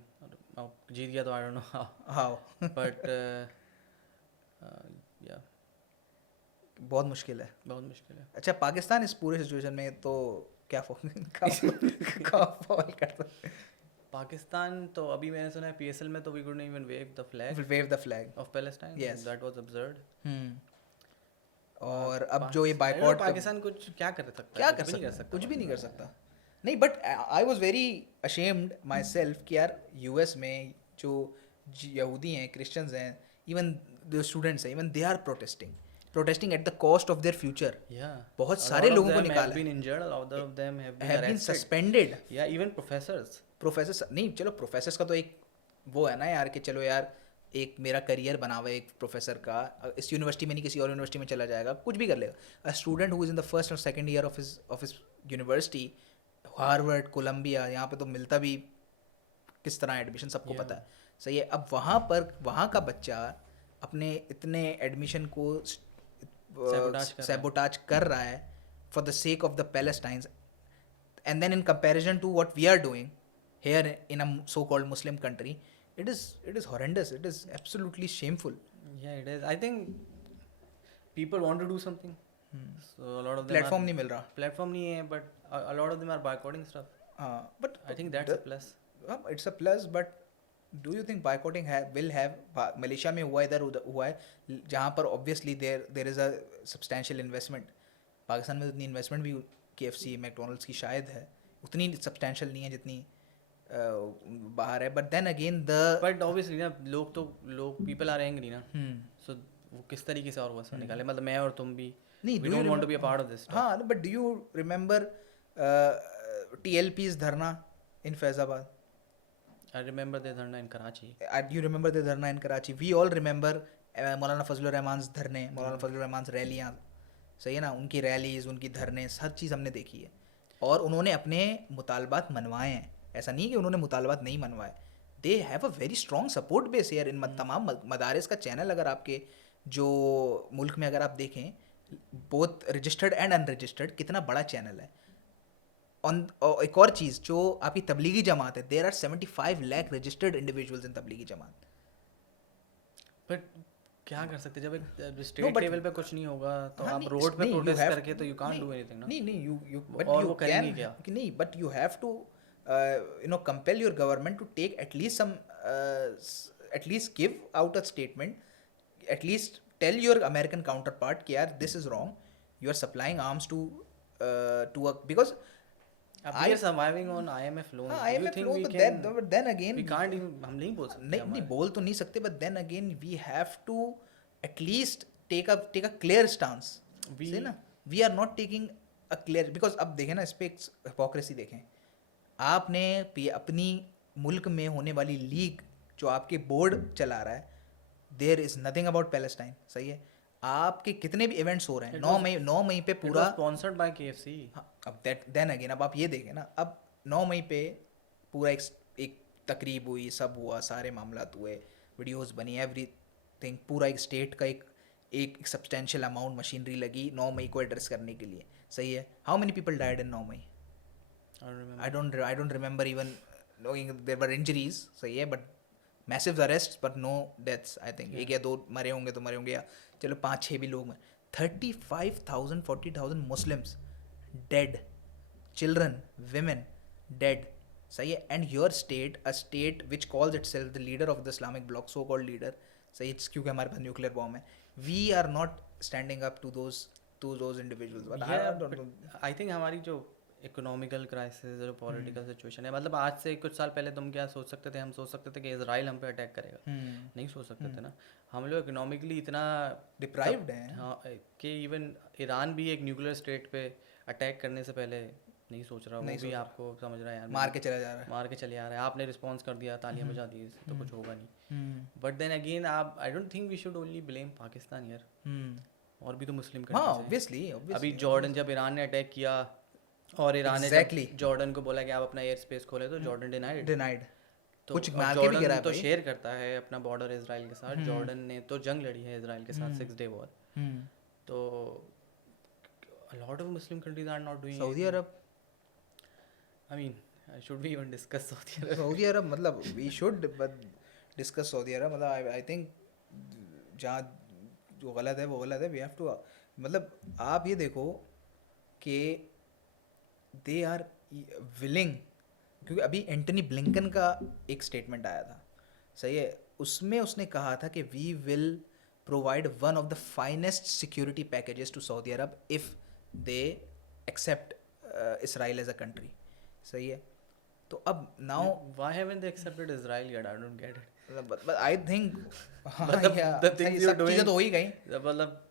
जीत गया तो I don't know how. how But yeah, बहुत मुश्किल है बहुत मुश्किल है. अच्छा पाकिस्तान इस पूरे सिचुएशन में तो क्या फॉल करता पाकिस्तान तो अभी मैंने सुना है PSL में तो we couldn't even wave the flag wave the flag of Palestine. Yes. That was absurd. और अब जो ये बाइकआउट पाकिस्तान कुछ क्या कर सकता है? क्या कुछ कर भी नहीं सकता कुछ भी नहीं कर सकता नहीं but I was very ashamed myself कि यार यूएस में जो यहूदी हैं क्रिश्चियंस हैं इवन द स्टूडेंट्स हैं even they are protesting at the cost of their future Yeah. बहुत A सारे lot of लोगों को them निकाला have been injured. A lot of them have been have been arrested. Suspended Yeah, even professors. Professor नहीं चलो प्रोफेसर्स का तो एक वो है ना यार कि चलो यार एक मेरा करियर बना हुआ है एक प्रोफेसर का इस यूनिवर्सिटी में नहीं किसी और यूनिवर्सिटी में चला जाएगा कुछ भी कर लेगा a student who is in the first और second year of his university Harvard Columbia यहाँ पे तो मिलता भी किस तरह एडमिशन सबको पता है सही है अब वहाँ का बच्चा अपने इतने एडमिशन को सैबोटाज कर रहा है for the sake of the Palestines and then in comparison to what we are doing here in a so-called Muslim country it is horrendous. It is absolutely shameful. Yeah, it is. I think people want to do something, so a lot of them Platform नहीं मिल रहा. platform नहीं है, but a lot of them are boycotting stuff. But I think that's a plus. It's a plus, but do you think boycotting will have Malaysia में हुआ, इधर उधर हुआ है जहाँ पर obviously there is a substantial investment. Pakistan में उतनी investment भी KFC मैकडोनल्ड्स की शायद है, उतनी substantial नहीं है जितनी बाहर है. But then again But obviously ना लोग people are angry ना, so वो किस तरीके से और वैसा निकाले, मतलब मैं और तुम भी नहीं, we don't want to be a part of this. हाँ, but do you remember TLP's धरना in Faizabad? I remember the dharna in Karachi. You remember the dharna in Karachi? We all remember मौलाना फजलुर रहमान's धरने, मौलाना फजलुर रहमान's रैलियाँ, सही है ना, उनकी रैलीज, उनकी धरने, हर चीज़ हमने देखी है. और उन्होंने अपने मुतालबात मनवाए हैं. ऐसा नहीं कि उन्होंने मुतालबात नहीं मनवाए. They have a very strong support base यार. इन तमाम मदारिस का चैनल अगर आपके जो मुल्क में अगर आप देखें, बोथ रजिस्टर्ड एंड अनरजिस्टर्ड, कितना बड़ा चैनल है. एक और चीज़ जो आपकी तबलीगी जमात है, there are 75 lakh registered individuals in Tablighi Jamaat. But क्या कर सकते, जब एक स्टेट लेवल पे कुछ नहीं होगा तो आप रोड पे नहीं, प्रोटेस्ट करके तो यू कांट डू एनीथिंग ना. नहीं, you but और you वो करेंगे can, क्या? नहीं, but you have to compel your government to take at least some at least give out a statement, at least tell your American counterpart कि यार this is wrong, you are supplying arms to a, because we are surviving on IMF loans. हाँ, Do you IMF think loan, we but can, then again we can't even, हम नहीं बोल सकते. नहीं बोल तो नहीं सकते, but then again we have to at least take a clear stance. See ना, we are not taking a clear, because अब देखें ना, इस पे hypocrisy देखें. आपने अपनी मुल्क में होने वाली लीग जो आपके बोर्ड चला रहा है, there is nothing about Palestine, सही है. आपके कितने भी इवेंट्स हो रहे हैं, 9 मई पे पूरा स्पॉन्सर्ड बाय KFC. अब देन अगेन, अब आप ये देखें ना, अब 9 मई पे पूरा एक तकरीब हुई, सब हुआ, सारे मामलात हुए, वीडियोस बनी, एवरीथिंग, पूरा एक स्टेट का एक सब्सटेंशियल अमाउंट मशीनरी लगी 9 मई को एड्रेस करने के लिए, सही है. How many people died in 9 May? I don't remember even knowing there were injuries, सही है, but massive arrests but no deaths. I think एक या दो मरे होंगे तो मरे होंगे, या चलो 5-6 भी लोग. 35,000 40,000 Muslims dead, children, women dead, सही है. And your state, a state which calls itself the leader of the Islamic bloc, so called leader, सही है, क्योंकि हमारे पास न्यूक्लियर बॉम्ब है, we are not standing up to those individuals. But I don't know. I think हमारी जो इकोनॉमिकल क्राइसिस, जो पॉलिटिकल सिचुएशन है, मतलब आज से कुछ साल पहले तुम क्या सोच सकते थे? हम सोच सकते थे कि इजराइल हम पे अटैक करेगा? नहीं सोच सकते थे ना. हम लोग इकोनॉमिकली इतना डिप्राइव्ड हैं, हाँ, कि इवन ईरान भी एक न्यूक्लियर स्टेट पे अटैक करने से पहले नहीं सोच रहा. वो भी आपको समझ रहा है यार, मार के चला जा रहा है, मार के चले आ रहा है. आपने रिस्पॉन्स कर दिया, तालियां बजा दी, तो कुछ होगा नहीं. बट देन अगेन, आप, I don't think we should only blame Pakistan यार, और भी तो मुस्लिम कंट्रीज हैं. ऑब्वियसली. अभी जॉर्डन, जब ईरान ने अटैक किया और ईरान ने जब जॉर्डन को बोला कि आप अपना एयर स्पेस खोले, तो जॉर्डन डिनाइड. तो कुछ मार के भी गिरा, तो शेयर करता है अपना बॉर्डर इजराइल के साथ. जॉर्डन ने तो जंग लड़ी है इजराइल के साथ, 6 day वॉर. तो a lot of Muslim countries are not doing. Saudi Arab, I mean, should we even discuss Saudi Arab? मतलब we should discuss Saudi Arab. मतलब I think जहाँ जो गलत है वो गलत है. we have to, मतलब आप ये देखो कि दे आर विलिंग, क्योंकि अभी एंटनी ब्लिंकन का एक स्टेटमेंट आया था, सही है, उसमें उसने कहा था कि we will provide one of the finest security packages to Saudi Arabia if they accept Israel as a country, सही है. तो अब now why haven't they accepted Israel yet? I don't get it. But I think चीज़ें तो हो ही गई. मतलब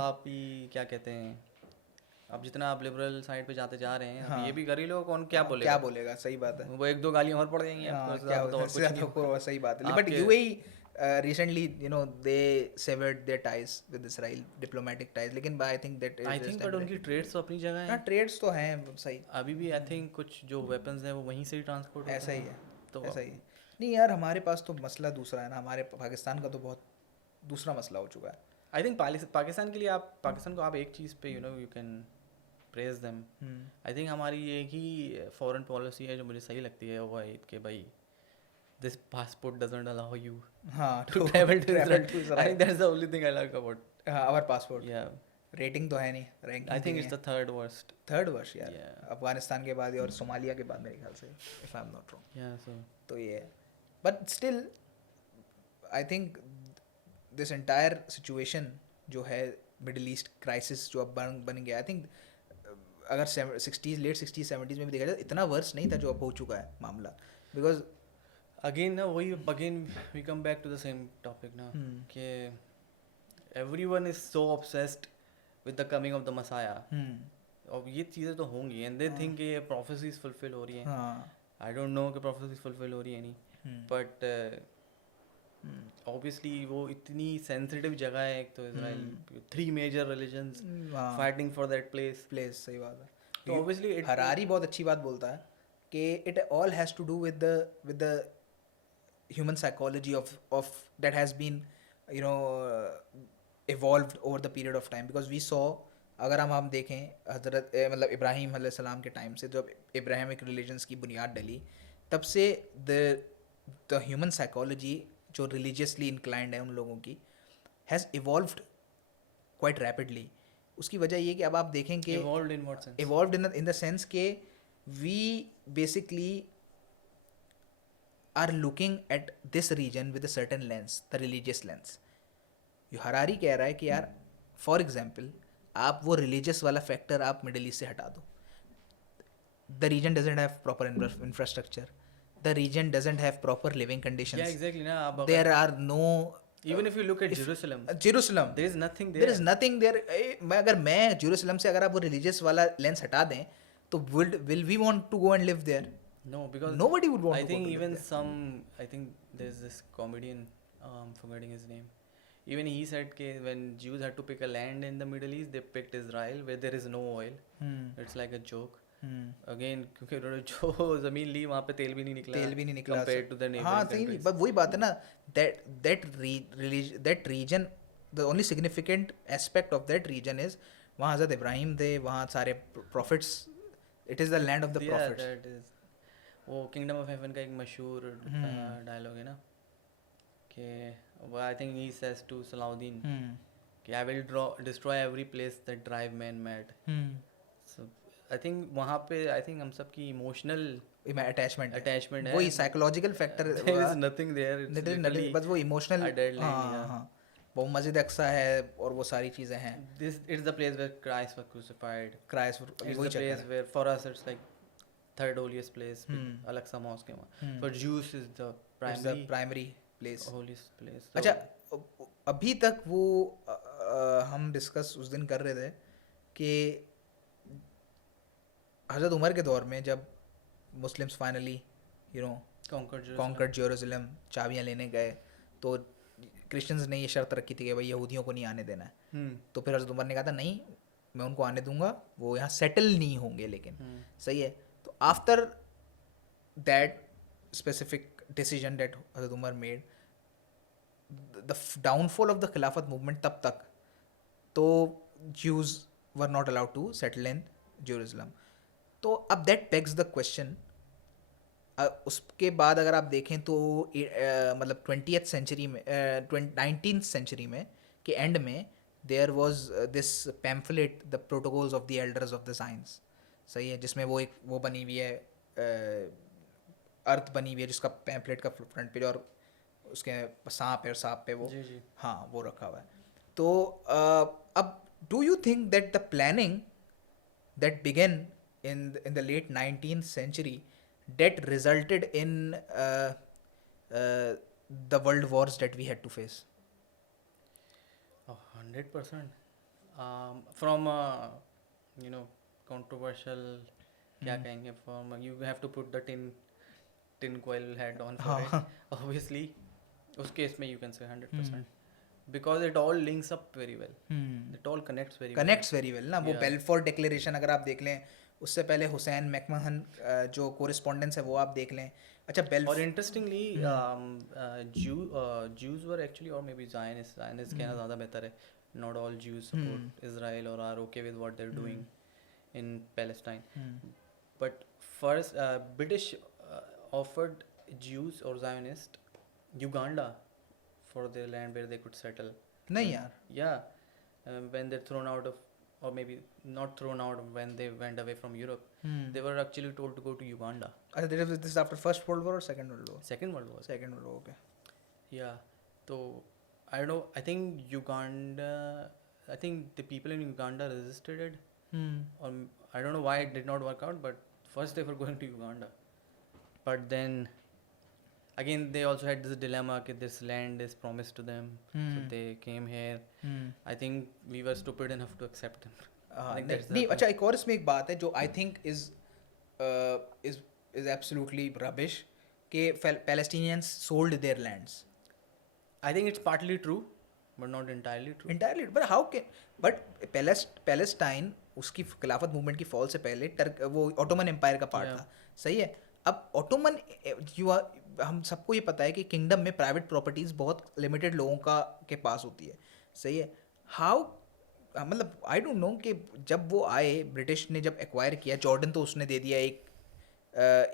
आप ही क्या कहते हैं, अब जितना आप लिबरल साइड पे जाते जा रहे हैं, हाँ, ये भी कर ही लो, कौन क्या बोलेगा, सही बात है. वो 1-2 गालियाँ और पड़ जाएंगी आपको, सही बात है. But UAE recently, you know, they severed their ties with Israel, diplomatic ties, लेकिन I think but उनकी ट्रेड्स तो अपनी जगह हैं. ट्रेड्स तो हैं, सही. अभी भी आई थिंक कुछ जो वेपन्स हैं वो वहीं से ही ट्रांसपोर्ट ऐसा ही है, तो ऐसा ही. नहीं यार, हमारे पास तो मसला दूसरा है ना, हमारे पाकिस्तान का तो बहुत दूसरा मसला हो चुका है. आई थिंक पाकिस्तान के लिए पाकिस्तान को आप एक चीज़ पे you can praise them. I think हमारी एक ही फॉरेन पॉलिसी है जो मुझे सही लगती है, वो है कि भाई this passport doesn't allow you हाँ to travel to travel Israel. to I Israel. think that's the only thing I like about. Our passport Yeah, rating तो है नहीं I ranking think it's the third worst. Third worst यार Yeah. अफगानिस्तान के बाद और सोमालिया के बाद मेरे ख्याल से if I am not wrong Yeah, so तो ये है but still I think this entire situation जो है मिडिल ईस्ट क्राइसिस जो अब बन गया आई थिंक अगर 60s लेट 60s 70s में भी देखा जाए इतना वर्स नहीं था जो अब हो चुका है मामला because again we come back to the same topic now. कि everyone is so obsessed with the coming of the Messiah. अब ये चीज़ें तो होंगी and they think कि ये prophecies fulfill हो रही हैं. हाँ I don't know कि prophecies fulfill हो रही है नहीं, but obviously वो इतनी sensitive जगह है एक तो Israel, 3 major religions fighting for that place. Place सही बात है तो obviously हरारी बहुत अच्छी बात बोलता है कि it all has to do with the human psychology of that has been you know evolved over the period of time because we saw अगर हम देखें हजरत मतलब इब्राहिम अलैहिस्सलाम के टाइम से जब इब्राहिमिक रिलीजन्स की बुनियाद डली तब से द ह्यूमन साइकोलॉजी जो रिलीजियसली इंक्लाइंड है उन लोगों की हैज़ इवॉल्व्ड क्वाइट रैपिडली उसकी वजह ये कि अब आप देखें कि evolved in what sense? evolved in the sense के we basically are looking at this region with a certain lens, the religious lens. Yo Harari कह रहा है कि यार फॉर एग्जाम्पल आप वो रिलीजियस वाला फैक्टर आप मिडिल ईस्ट से हटा दो the region doesn't have proper infrastructure the region doesn't have proper living Yeah, conditions exactly ना अब there are no even if you look at Jerusalem, Jerusalem there is nothing there there. Is nothing there अगर मैं जेरूसलम से अगर आप वो रिलीजियस वाला लेंस हटा दें तो will we want to go and live there No, because nobody would want I to think go to live even there. I think there's this comedian, forgetting his name. Even he said that when Jews had to pick a land in the Middle East, they picked Israel where there is no oil. It's like a joke. Again, क्योंकि उन्होंने जो ज़मीन ली वहाँ पे तेल भी नहीं निकला. तेल भी नहीं निकला compared to the neighboring हाँ सही countries. बट वही बात है ना that region the only significant aspect of that region is वहाँ हज़रत इब्राहिम थे वहाँ सारे prophets it is the land of the Yeah, prophets that is. वो किंगडम ऑफ हेवन का एक मशहूर डायलॉग है ना कि वो I think he says to Salahuddin कि I will destroy every place that drive man mad. So I think वहाँ पे आई थिंक हम सब की इमोशनल अटैचमेंट अटैचमेंट है. वही psychological factor there is nothing there. बस वो इमोशनल हाँ हाँ वो मस्जिद अक्सा है और वो सारी चीज़ें हैं this it's the place where Christ was crucified. Christ It's वही the place चक्कर where for us it's like third holiest place. Al-Aqsa Mosque है वहाँ. For Jews is the primary place holiest place. अच्छा अभी तक वो हम डिस्कस उस दिन कर रहे थे कि हज़रत उमर के दौर में जब Muslims finally you know conquered Jerusalem चाबियाँ लेने गए तो क्रिश्चियंस ने ये शर्त रखी थी कि भाई यहूदियों को नहीं आने देना है. तो फिर हज़रत उमर ने कहा था नहीं मैं उनको आने दूंगा वो यहाँ सेटल नहीं होंगे लेकिन सही है. तो after that specific decision that Hazrat Umar made the downfall of the Khilafat movement तब तक तो Jews were not allowed to settle in Jerusalem. तो अब दैट बेग्स द क्वेश्चन उसके बाद अगर आप देखें तो मतलब 20th सेंचुरी में 19th सेंचुरी में के एंड में there was this pamphlet the protocols of the elders of the Zion सही है जिसमें वो एक वो बनी हुई है अर्थ बनी हुई है जिसका पैम्फलेट का फ्रंट पेज और उसके सांप है और सांप पे वो जी. हाँ वो रखा हुआ है. तो अब do you think that the planning that began in the late 19th century that resulted in the world wars that we had to face? 100%. From controversial क्या कहेंगे from you have to put the tin coil hat on for it. Obviously उस केस में you can say 100%. Because it all links up very well. It all connects very well. ना वो बेल्फोर डिक्लेरेशन अगर आप देख लें उससे पहले हुसैन मैकमहन जो कोरिस्पोंडेंस है वो आप देख लें. अच्छा और interestingly Jews were actually or maybe Zionists कहना ज़्यादा बेहतर है. Not all Jews support Israel or are okay with what they're doing in Palestine. But first British offered Jews or Zionists Uganda for their land where they could settle. नहीं यार. Yeah, when they're thrown out of, or maybe not thrown out, when they went away from Europe, they were actually told to go to Uganda. अच्छा, this is after First World War or Second World War? Second World War. Second World War, okay. Yeah, so I don't know. I think Uganda. I think the people in Uganda resisted it. Or I don't know why it did not work out. But first they were going to Uganda, but then again they also had this dilemma that this land is promised to them, so they came here. I think we were stupid enough to accept them. I think that's the नहीं point. अच्छा, एक और इसमें एक बात है जो I think is absolutely rubbish कि Palestinians sold their lands I think it's partly true, but not entirely true. Entirely, but how can, but Palestine उसकी खिलाफत मूवमेंट की फॉल से पहले वो ऑटोमन एम्पायर का पार्ट Yeah. था, सही है. अब ऑटोमन हम सबको ये पता है कि किंगडम में प्राइवेट प्रॉपर्टीज बहुत लिमिटेड लोगों का के पास होती है, सही है. हाउ मतलब आई डोंट नो कि जब वो आए, ब्रिटिश ने जब एक्वायर किया जॉर्डन, तो उसने दे दिया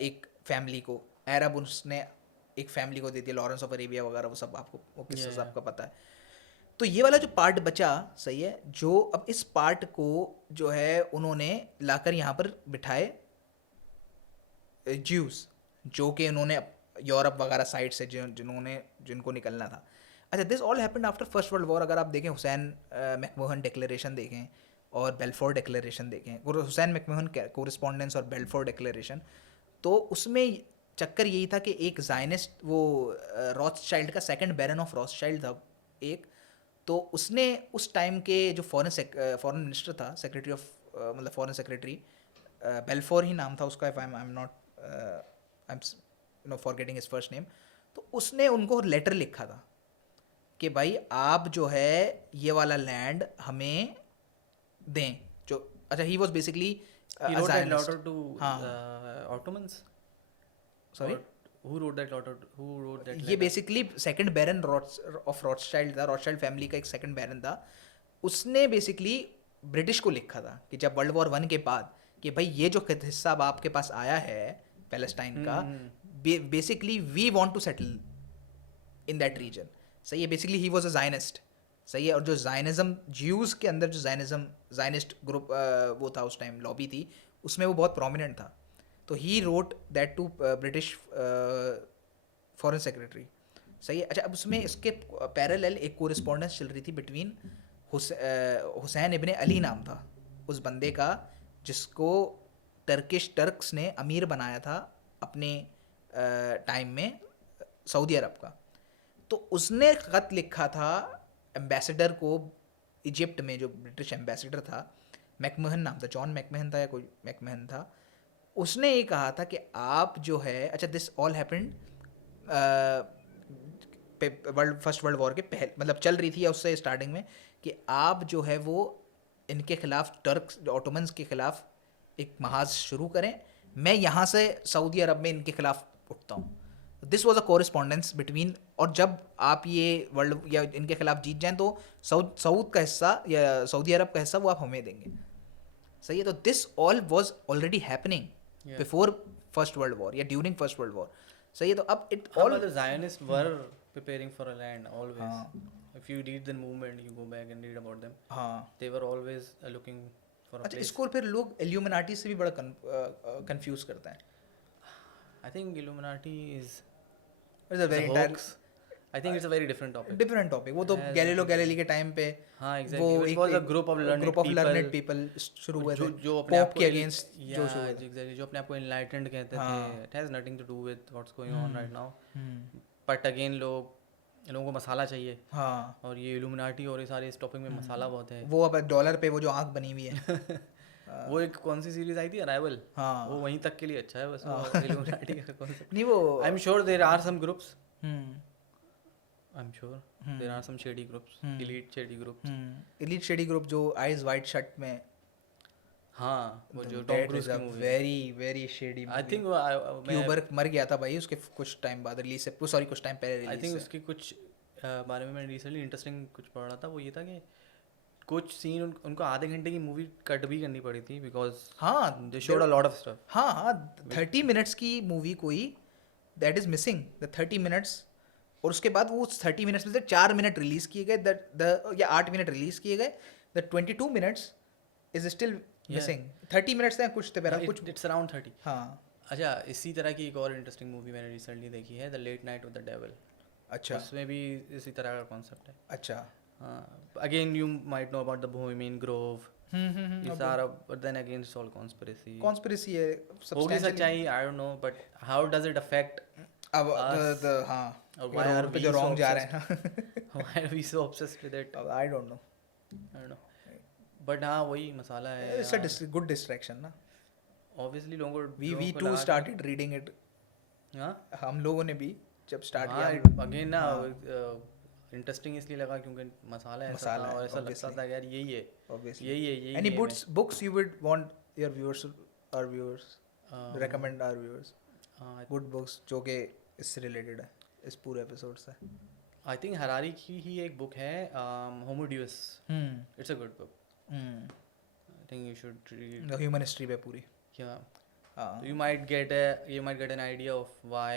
एक फैमिली को, अरब उसने एक फैमिली को दे दिया, लॉरेंस ऑफ अरेबिया वगैरह, वो सब आपको वो किस्सा Yeah, सब आपका पता है. तो ये वाला जो पार्ट बचा, सही है, जो अब इस पार्ट को जो है उन्होंने लाकर यहाँ पर बिठाए ज्यूस, जो कि उन्होंने यूरोप वगैरह साइड से जिनको निकलना था. अच्छा, this all happened after first world war. अगर आप देखें हुसैन मैकमोहन डिक्लेरेशन देखें और बेल्फोर डिक्लेरेशन देखें, हुसैन मैकमोहन कोरिस्पोंडेंस और बेल्फोर डिक्लेरेशन, तो उसमें चक्कर यही था कि एक जायनिस्ट, वो रॉथस्चाइल्ड का सेकंड बैरन ऑफ रॉथस्चाइल्ड था एक, तो उसने उस टाइम के जो फॉरेन मिनिस्टर था, सेक्रेटरी ऑफ मतलब फॉरेन सेक्रेटरी, बेल्फोर ही नाम था उसका, if I am not forgetting his first name, तो उसने उनको लेटर लिखा था कि भाई आप जो है ये वाला लैंड हमें दें. जो अच्छा, he was basically He wrote that letter to हाँ. Ottomans. Sorry, Or who wrote that letter? Who wrote that ये letter? Basically second Baron of Rothschild था, रॉथस्चाइल्ड फैमिली का एक सेकंड बैरन था. उसने बेसिकली ब्रिटिश को लिखा था कि जब वर्ल्ड वॉर 1 के बाद, कि भाई ये जो हिस्सा अब आपके पास आया है पैलेस्टाइन का, basically we want to settle in that region, सही है. Basically he was a Zionist, सही है. और जो जायनिज्म, ज्यूज के अंदर जो जायनिस्ट ग्रुप वो था उस टाइम, लॉबी थी, उसमें वो बहुत प्रोमिनेंट था. तो he wrote that to British foreign secretary, सही है. अच्छा, अब उसमें इसके पैरेलल एक कोरिस्पोंडेंस चल रही थी बिटवीन हुसैन इब्ने अली नाम था उस बंदे का, जिसको टर्क्स ने अमीर बनाया था अपने टाइम में सऊदी अरब का. तो उसने ख़त लिखा था एम्बेसडर को इजिप्ट में, जो ब्रिटिश एम्बेसडर था, मैकमहन नाम था, जॉन मैकमहन था या कोई मैकमहन था. उसने ये कहा था कि आप जो है, अच्छा, this all happened first world war के पहले, मतलब चल रही थी या उससे स्टार्टिंग में, कि आप जो है वो इनके खिलाफ, टर्क्स ऑटोमन्स के खिलाफ एक महाज शुरू करें, मैं यहाँ से सऊदी अरब में इनके खिलाफ उठता हूँ. This was a correspondents between, और जब आप ये वर्ल्ड या इनके खिलाफ जीत जाएं तो सऊद का हिस्सा या सऊदी अरब का हिस्सा वो आप हमें देंगे, सही है. तो this all was already happening before first world war या ड्यूरिंग फर्स्ट वर्ल्ड वॉर, सही है. तो अब it all, The Zionists were preparing for a land always. If you read the movement, you go back and read about them. हाँ. They were always looking for a अच्छा, place. इसको फिर लोग इल्यूमिनाटी से भी बड़ा कंफ्यूज करते हैं. I think Illuminati is it's a a very hoax. I think it's a very different topic. Different topic. वो तो Has गैलीलो nothing गैलीली के टाइम पे हाँ, exactly. It was a group of learned people शुरू हुए थे जो अपने आप पोप को के अगेंस्ट, जो yeah, शुरू हुए थे. exactly, जो अपने आप को enlightened कहते हाँ. थे. It has nothing to do with what's going on right now. But again, लोगों को मसाला चाहिए, हाँ, और ये Illuminati और ये सारे इस टॉपिक में मसाला बहुत है. वो अब डॉलर पे वो जो आंख बनी हुई है. वो एक कौन सी सीरीज आई थी, अराइवल, हाँ. वो वहीं तक के लिए अच्छा है बस. वो Illuminati का concept. नहीं वो I'm sure there are some groups. Hmm I'm sure there are some shady groups, elite shady groups. Elite shady group जो आइज वाइट शर्ट में, हाँ, वो जो टॉम क्रूज की movie. Very very shady. I think क्यूबर्क मर गया था भाई उसके कुछ टाइम बाद रिलीज से, सॉरी कुछ टाइम पहले I रिलीज think से. उसकी कुछ बारे में मैं रिसेंटली इंटरेस्टिंग कुछ पढ़ रहा था. वो ये था कि कुछ सीन उनको आधे घंटे की मूवी कट भी करनी पड़ी थी बिकॉज हाँ, they showed a lot of stuff. हाँ हाँ 30 मिनट्स की मूवी कोई that is missing the 30 minutes. और उसके बाद वो उस 30 मिनट्स में से 4 मिनट रिलीज किए गए, द या 8 मिनट रिलीज किए गए, the 22 minutes is still Yeah. Missing. 30 minutes हैं कुछ थे मेरा कुछ। It's around 30। हाँ अच्छा, इसी तरह की एक और इंटरेस्टिंग मूवी मैंने रिसेंटली देखी है, the late night with the devil. अच्छा उसमें भी इसी तरह का कॉन्सेप्ट है। अच्छा। हाँ, again you might know about the Bohemian Grove, ये सारा, but then again it's all conspiracy. Conspiracy है होगी substantially। सच्चाई, I don't know, but how does it affect अब us, द हाँ or ये why are रोड पे we जो so रॉन्ग जा रहे हैं। why are we so obsessed with it? I don't no, I don't know. But हाँ, वही मसाला है इट्स अ गुड डिस्ट्रैक्शन ना। ऑब्वियसली लोगों को वी को टू लगा स्टार्टेड रीडिंग इट, कि- हाँ हम लोगों ने भी जब स्टार्ट हाँ, किया। अगेन ना हाँ। इंटरेस्टिंग इसलिए लगा क्योंकि मसाला ऐसा मसाला था है, और ऐसा लगता obviously। था कि यार यही है, Obviously। यही Any है books you would want your viewers, our viewers, recommend our viewers, good books जो कि इससे रिलेटेड है, इस पूरे एपिसोड से। आई थिंक हरारी की ही एक बुक है, Homo Deus. It's a good book, I think you should read. The human history पे पूरी। या हाँ। you might get an idea of why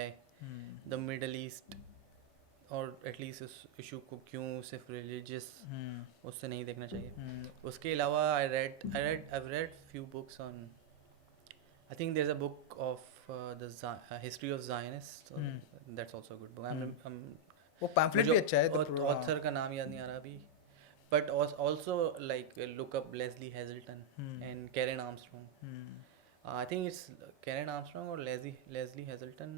the Middle East, और एटलीस्ट उस इशू को क्यों सिर्फ रिलीजियस उससे नहीं देखना चाहिए। उसके अलावा I've read few books on, I think there's a book of the history of Zionists, so that's also a good book. I'm वो पैम्फलेट भी अच्छा है। ऑथर का नाम याद नहीं आ रहा अभी, but also like look up Leslie Hazelton and Karen Armstrong. I think it's Karen Armstrong or Leslie Hazelton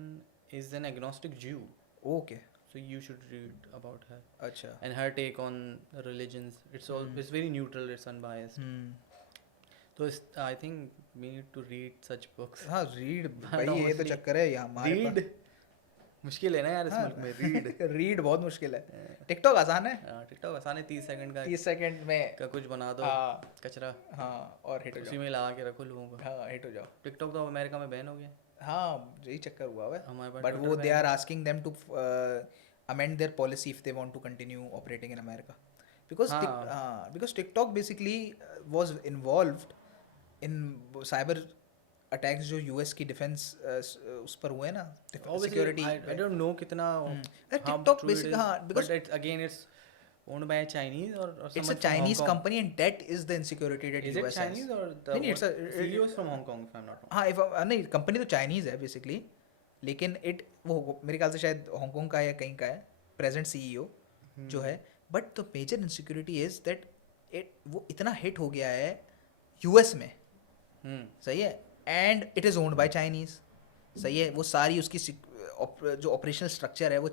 is an agnostic Jew. Okay So you should read about her अच्छा। and her take on religions. It's very neutral, it's unbiased. So I think we need to read such books. हाँ रीड भाई, ये तो honestly, चक्कर है यहाँ हमारे Read मुश्किल है ना यार इस हाँ। मुल्क में, रीड। रीड बहुत मुश्किल है। टिकटॉक आसान है, टिकटॉक आसान है, 30 सेकंड का 30 सेकंड में का कुछ बना दो हाँ कचरा, हाँ और हिट हो उसी जाओ। में लगा के रखो लोगों को। हाँ हिट हो जाओ। टिकटॉक तो अमेरिका में बैन हो गया, हाँ यही चक्कर हुआ है। हमारे पास बट Twitter वो ban दे है। Are asking them to amend their policy if they want to continue operating in America, because because TikTok basically was involved in cyber attacks जो यूएस की डिफेंस उस पर हुए ना, सिक्योरिटी। I don't know कितना TikTok basically हाँ, because but again it's owned by a Chinese or it's a someone from Chinese Hong Kong. company and that is the insecurity that Is it US has. Chinese or the नहीं, it's a- CEO is from Hong Kong if I'm not wrong. हाँ if नहीं, कंपनी तो चाइनीज है बेसिकली, लेकिन वो मेरे ख्याल से शायद हांगकांग का है या कहीं का है प्रेजेंट सीईओ जो है। But the major insecurity is that वो इतना हिट हो गया है यूएस में, सही है, and it is owned by Chinese, सही है। वो सारी उसकी जो ऑपरेशनल स्ट्रक्चर है वो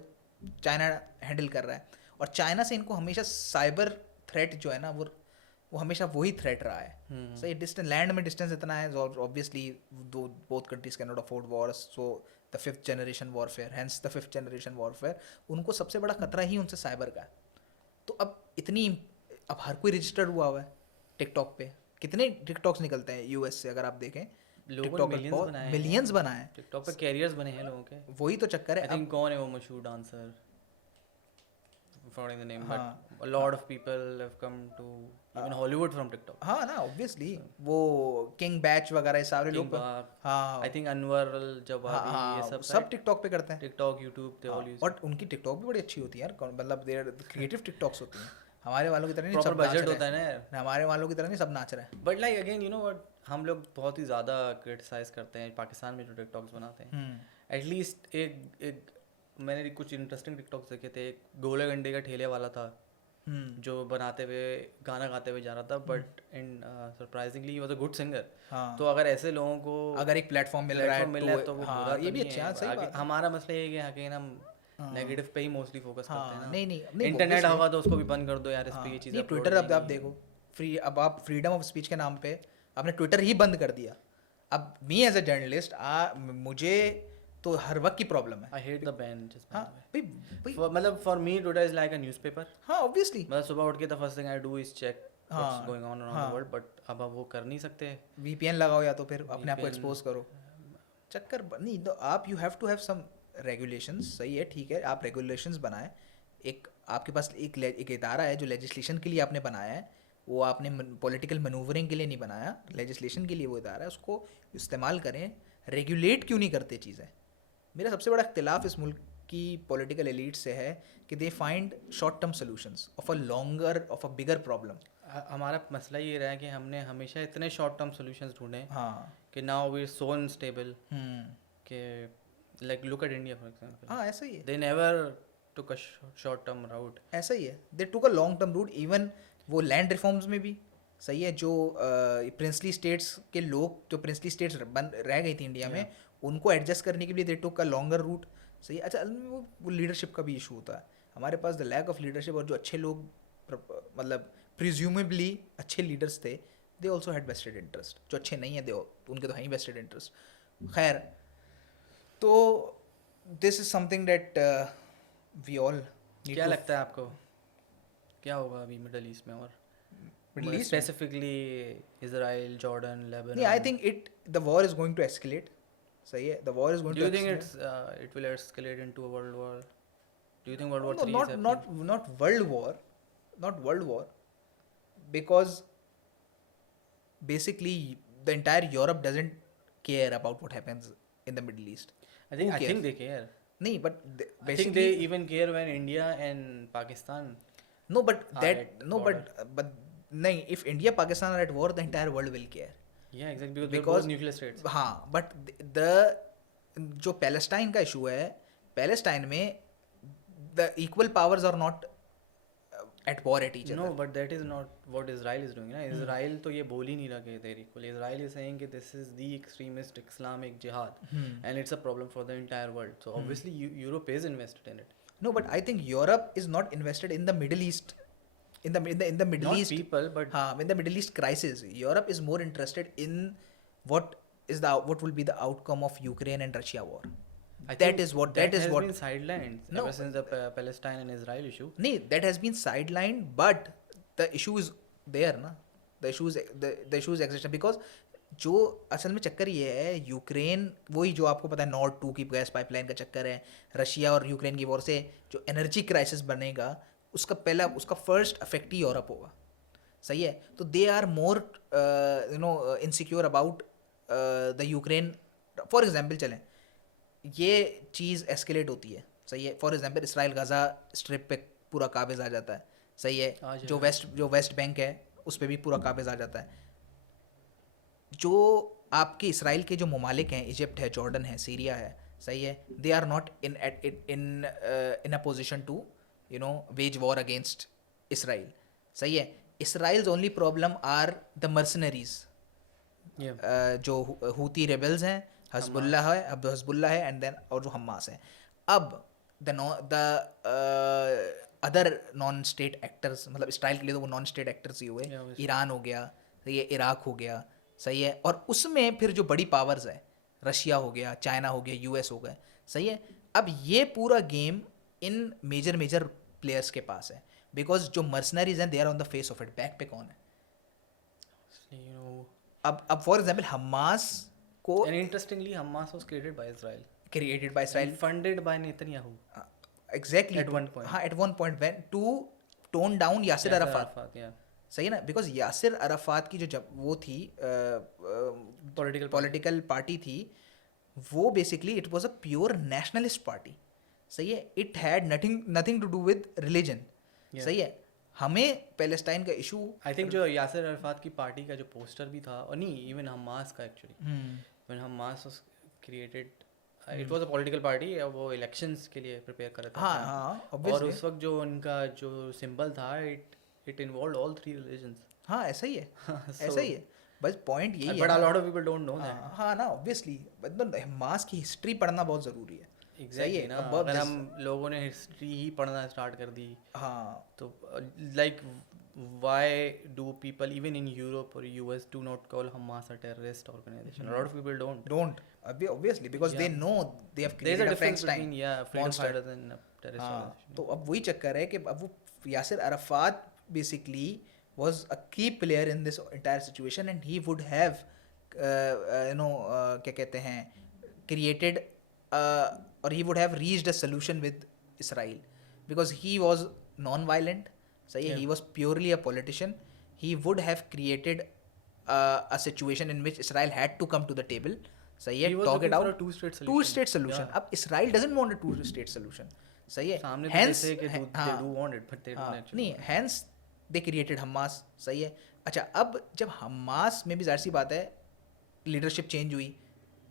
चाइना हैंडल कर रहा है, और चाइना से इनको हमेशा साइबर थ्रेट जो है ना वो हमेशा वही थ्रेट रहा है। सही, डिस्टेंस लैंड में डिस्टेंस इतना है, obviously both countries can not afford wars, so the 5th generation warfare, hence the 5th generation warfare, उनको सबसे बड़ा खतरा ही उनसे साइबर का है। तो अब हर कोई रजिस्टर्ड हुआ है टिकटॉक पे। कितने टिकटॉक्स निकलते हैं यूएस से अगर आप देखें, लोगों ने मिलियंस बनाए टिकटॉक पे, कैरियर्स बने हैं लोगों के। वही तो चक्कर है। आई थिंक कौन है वो मशहूर dancer, forgetting the name, but a lot of people have come to even Hollywood from TikTok. हाँ ना, ऑब्वियसली वो किंग बैच वगैरह सारे लोग, हाँ आई थिंक अनवर जवाबी, ये सब टिकटॉक पे करते हैं। TikTok, YouTube, they all use. और उनकी टिकटॉक भी बड़ी अच्छी होती है यार, मतलब देयर क्रिएटिव टिकटॉक्स होती हैं। हमारे वालों की तरह नहीं सब बजट होता है ना यार, हमारे वालों की तरह नहीं सब नाच रहे हैं। But like again you know what, हम लोग बहुत ही ज़्यादा क्रिटिसाइज करते हैं पाकिस्तान में जो टिकटॉक्स बनाते हैं। एटलीस्ट एक मैंने कुछ इंटरेस्टिंग टिकटॉक्स देखे थे। एक गोले गंडे का ठेले वाला था जो बनाते हुए गाना गाते हुए जा रहा था, but in surprisingly he was a good singer. तो अगर ऐसे लोगों को अगर एक प्लेटफॉर्म मिल रहा है तो वो हाँ, ये भी अच्छा है। सही बात है। हमारा मसला ये है कि हम नेगेटिव पे ही मोस्टली फोकस करते हैं ना। नहीं इंटरनेट होगा तो उसको भी बंद कर दो यार, इस पे ये चीज़ें। ट्विटर अब आप देखो, अब आप फ्रीडम ऑफ स्पीच के नाम पे आपने ट्विटर ही बंद कर दिया। अब मी एज अ जर्नलिस्ट मुझे तो हर वक्त की प्रॉब्लम है। I hate the ban just. हाँ मतलब for me Twitter is like a newspaper. हाँ ऑब्वियसली, मतलब सुबह उठ के the first thing I do is check what's going on around the world, but अब वो कर नहीं सकते। वीपीएन लगाओ या तो फिर अपने आप को एक्सपोज करो। चक्कर नहीं तो आप you have to have some regulations. सही है, ठीक है, आप रेगुलेशंस बनाएं। एक आपके पास एक इदारा है जो लेजिस्लेशन के लिए आपने बनाया है, वो आपने पॉलिटिकल मनूवरिंग के लिए नहीं बनाया, लेजिस्लेशन के लिए वो इदारा है, उसको इस्तेमाल करें। रेगुलेट क्यों नहीं करते चीज़ें? मेरा सबसे बड़ा इख्तिलाफ इस मुल्क की पॉलिटिकल एलीट से है कि they find short term solutions of a bigger problem. हमारा मसला ये रहा है कि हमने हमेशा इतने शॉर्ट टर्म सॉल्यूशंस ढूंढे हाँ. कि now we so unstable hmm. कि like look at India for example, हाँ, ऐसा ही है. They never took a short term route. ऐसा ही है. They took a long term route. Even वो लैंड रिफॉर्म्स में भी सही है. जो प्रिंसली स्टेट्स के लोग, जो प्रिंसली स्टेट्स बन रह गई थी इंडिया में, उनको एडजस्ट करने के लिए दे टुक अ लॉन्गर रूट. सही है. अच्छा, वो लीडरशिप का भी इशू होता है हमारे पास, द लैक ऑफ लीडरशिप. और जो अच्छे लोग मतलब प्रिज्यूमेबली अच्छे लीडर्स थे, they also had vested interest. जो अच्छे नहीं है, दे उनके तो है ही वेस्टेड इंटरेस्ट. खैर, तो this is something that we all need क्या टू. लगता है आपको क्या होगा अभी मिडल ईस्ट में, और Middle East specifically Israel, Jordan, Lebanon? नहीं, I think the war is going to escalate. सही है. The war is going Do to you think escalate. it will escalate into a world war? Do you think World War No, III is happening? not world war, not world war, because basically the entire Europe doesn't care about what happens in the Middle East. I think Who I think cares? they care. नहीं, but I think basically they even care when India and Pakistan no, but are that at no, border. but नहीं, if India Pakistan are at war, the entire world will care. Yeah, exactly, because they're Because both nuclear states. हाँ, but the जो पैलेस्टाइन का इशू है, पैलेस्टाइन में the equal powers are not at war at each No, other. but that is not what Israel is doing. ना Israel तो ये बोल ही नहीं रहा कि they're equal. Israel is saying कि this is the extremist Islamic jihad and it's a problem for the entire world. So obviously Europe is invested in it. No, but I think Europe is not invested in the Middle East. In the Middle Not East, people, but in the Middle East crisis, Europe is more interested in what will be the outcome of Ukraine and Russia war. I That think is what that has been sidelined No. ever since the Palestine and Israel issue. Nee, that has been sidelined, but the issue is there, na. The issue is existential because जो असल में चक्कर ये है, यूक्रेन वही जो आपको पता है नॉर्ड 2 की गैस पाइपलाइन का चक्कर है, रशिया और यूक्रेन की वॉर से जो एनर्जी क्राइसिस बनेगा, उसका फर्स्ट अफेक्ट ही यूरोप होगा. सही है. तो they are more insecure about the Ukraine. For example चलें, ये चीज़ एस्केलेट होती है. सही है. For example Israel Gaza strip पे पूरा काबिज आ जाता है. सही है. जो वेस्ट बैंक है उस पर भी पूरा काबिज आ जाता है. जो आपके इसराइल के जो ममालिक हैं, इजिप्ट है, जॉर्डन है, सीरिया है, सही है, they are not in a position to wage war against Israel. सही है. Israel's only problem are the mercenaries. जो हूती रेबल्स हैं, हजबुल्ला है एंड देन और जो हमास है. अब the other non state actors, मतलब इसराइल के लिए तो वो नॉन स्टेट एक्टर्स ही हुए. ईरान हो गया, सही है, इराक हो गया, सही है, और उसमें फिर जो बड़ी पावर्स है, रशिया हो गया, चाइना हो गया, यूएस हो गया. सही है. अब ये पूरा गेम इन मेजर प्लेयर्स के पास है, बिकॉज जो मर्सनरीज हैं they are on the face of it. Back पे कौन है? अब फॉर एग्जाम्पल हमास को, and interestingly Hamas was created by Israel and funded by Netanyahu exactly at one point. हाँ, at one point when to tone down Yasser Arafat. yeah, सही है ना. बिकॉज यासिर अराफात की जो जब वो थी पॉलिटिकल पार्टी थी, वो basically it was a pure nationalist party. सही है. It had nothing to do with religion. सही है. हमें पैलेस्टाइन का इशू, आई थिंक जो यासिर अराफात की पार्टी का जो पोस्टर भी था, और नहीं, इवन हमास का actually, when Hamas was created, it was a political party. वो इलेक्शंस के लिए प्रिपेयर कर रहा था. हाँ, और उस वक्त जो उनका जो सिंबल था, इट इन्वॉल्व्ड ऑल 3 रिलीजंस. हाँ, ऐसा ही है. ऐसा ही है. बस पॉइंट यही है. But a lot of people don't know that. हाँ ना, ऑब्वियसली. मतलब हमास की हिस्ट्री पढ़ना बहुत ज़रूरी है. एग्जैक्टली ना. अगर हम लोगों ने हिस्ट्री ही पढ़ना स्टार्ट कर दी, हाँ, तो like why do people even in Europe और US do not call Hamas a terrorist organisation? A lot of people don't obviously because they know they have there's created a a difference Frankenstein between freedom monster. fighters and a terrorist हाँ, organization. तो अब वही चक्कर है कि अब वो Yasser Arafat basically was a key player in this entire situation and he would have क्या कहते हैं, created or he would have reached a solution with Israel because he was non-violent. सही है. He was purely a politician. He would have created a situation in which Israel had to come to the table. सही है, He was talk looking it for a out, two-state two solution. State solution. Yeah. अब Israel doesn't want a two state solution. सही है, सामने तो Hence, देते हैं कि they do want it, but they don't हाँ, actually नहीं, want it. Hence they created Hamas. सही है. अच्छा, अब जब हमास में भी जाहिर सी बात है लीडरशिप चेंज हुई,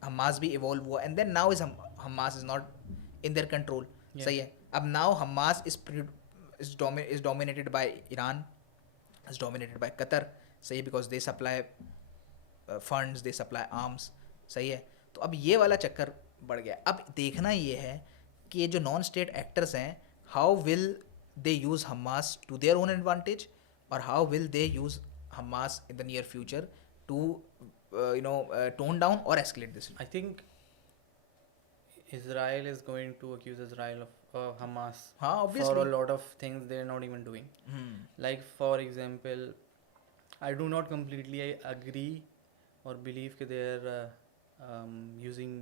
हमास भी इवॉल्व हुआ, and then now is Hamas is not in their control. Yeah. सही है. अब now Hamas is dominated by Iran, is dominated by Qatar. सही है, because they supply funds, they supply arms. सही है. तो अब ये वाला चक्कर बढ़ गया. अब देखना ये है कि ये जो नॉन स्टेट एक्टर्स हैं, how will they use Hamas to their own advantage, और how will they use Hamas in the near future to tone down और escalate this. I think Israel is going to accuse Israel of Hamas हाँ, for obviously. a lot of things they're not even doing. Like for example, I do not completely agree or believe that they're using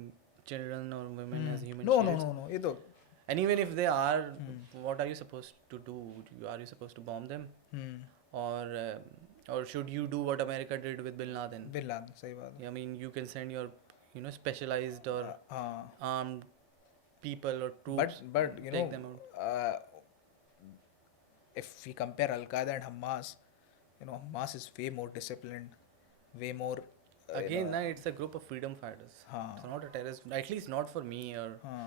children or women as human no no shields. No no, ये तो And even if they are, what are you supposed to do? Are you supposed to bomb them, or should you do what America did with Bin Laden? Bin Laden. सही बात है. I mean, you can send your, specialized or हाँ, armed people or troops, but you take know, them out. if we compare Al Qaeda and Hamas, Hamas is way more disciplined, way more Again, it's a group of freedom fighters. हाँ. It's not a terrorist. At least not for me. Or हाँ.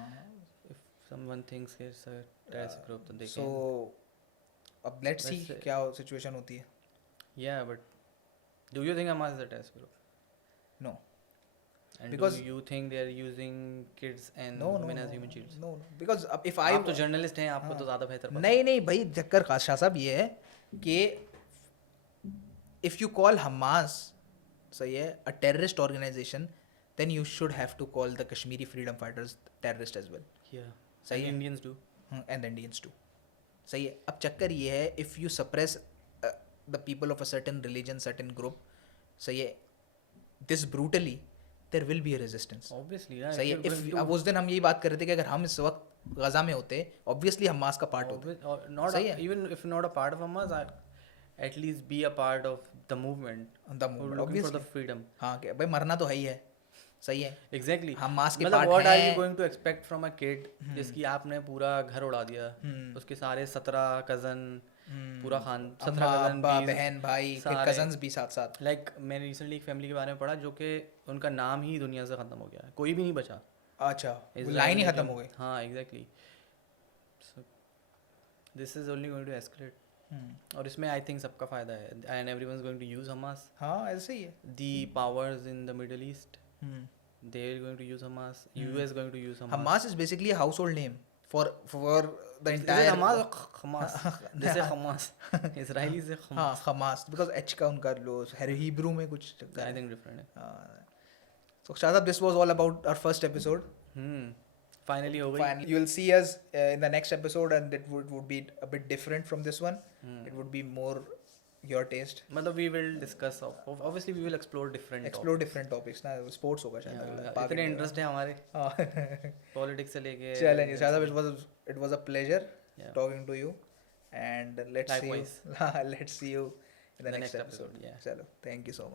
if someone thinks it's a terrorist group, then they So अब let's see Let's say- क्या सिचुएशन होती है. can. Yeah, but do you think Hamas is a terrorist group? No. And Because- do you think they are using kids and No, no, women no, as human shields? no, no. Because अब if I आप तो जर्नलिस्ट हैं, आपको तो ज़्यादा बेहतर पता नहीं नहीं भाई, चक्कर खासा साहब ये है कि if you call Hamas, सही है, a terrorist organization, then you should have to call the Kashmiri freedom fighters terrorist as well. है. Yeah. सही And है. Indians do. And the Indians too. सही है. अब चक्कर ये है, if you suppress the people of a certain religion, certain group, सही है, this brutally, there will be a resistance. Obviously, yeah. सही है. if you're If going to- अब उस दिन हम यही बात कर रहे थे कि अगर हम इस वक्त गजा में होते, obviously हमास का पार्ट होते. Obvious- or not सही है. even if not a part of Hamas, at least be a part of the movement. The who are movement, looking for obviously. the freedom. हाँ, कि भाई मरना तो है ही है. सही है. Exactly. हमास के मतलब पार्ट what are you हैं. going to expect from a kid जिसकी आपने पूरा घर उड़ा दिया, उसके सारे 17 कजन, पूरा खान, 17 अम्मा, कजन, अब्बा, बहन, भाई, फिर सारे- कजन्स भी साथ साथ. लाइक मैंने रिसेंटली एक फैमिली के बारे में पढ़ा जो कि उनका नाम ही दुनिया से ख़त्म हो गया, कोई भी नहीं बचा. अच्छा, Israel लाइन ही ने खत्म जो- हो गई. हाँ, exactly. This is only going to escalate. और इसमें आई थिंक सबका फ़ायदा है, and everyone is going to use Hamas. हाँ, ऐसे ही है. The powers in the Middle East, they're going to use Hamas. US going to use Hamas. Hamas is basically a household name for the Is entire. it Hamas or Hamas? They say Hamas. Israelis say हाँ, Hamas. Hamas, because H का उनका लो Hebrew में कुछ चक्कर I है. think different है. So Shadab, this was all about our first episode. Finally हो गई. Finally, you will see us in the next episode, and it would be a bit different from this one. It would be more your taste. मतलब we will discuss. Obviously we will explore different. Explore different topics. ना sports होगा शायद. topics. अगला, Yeah, पागल इतने होगा. इंटरेस्ट है हमारे हाँ. पॉलिटिक्स से लेके. Challenge. Shadab, it was a pleasure Yeah. talking to you, and let's Likewise. see you. Let's see you in the The next next episode. episode, yeah. Chalo, thank you so much.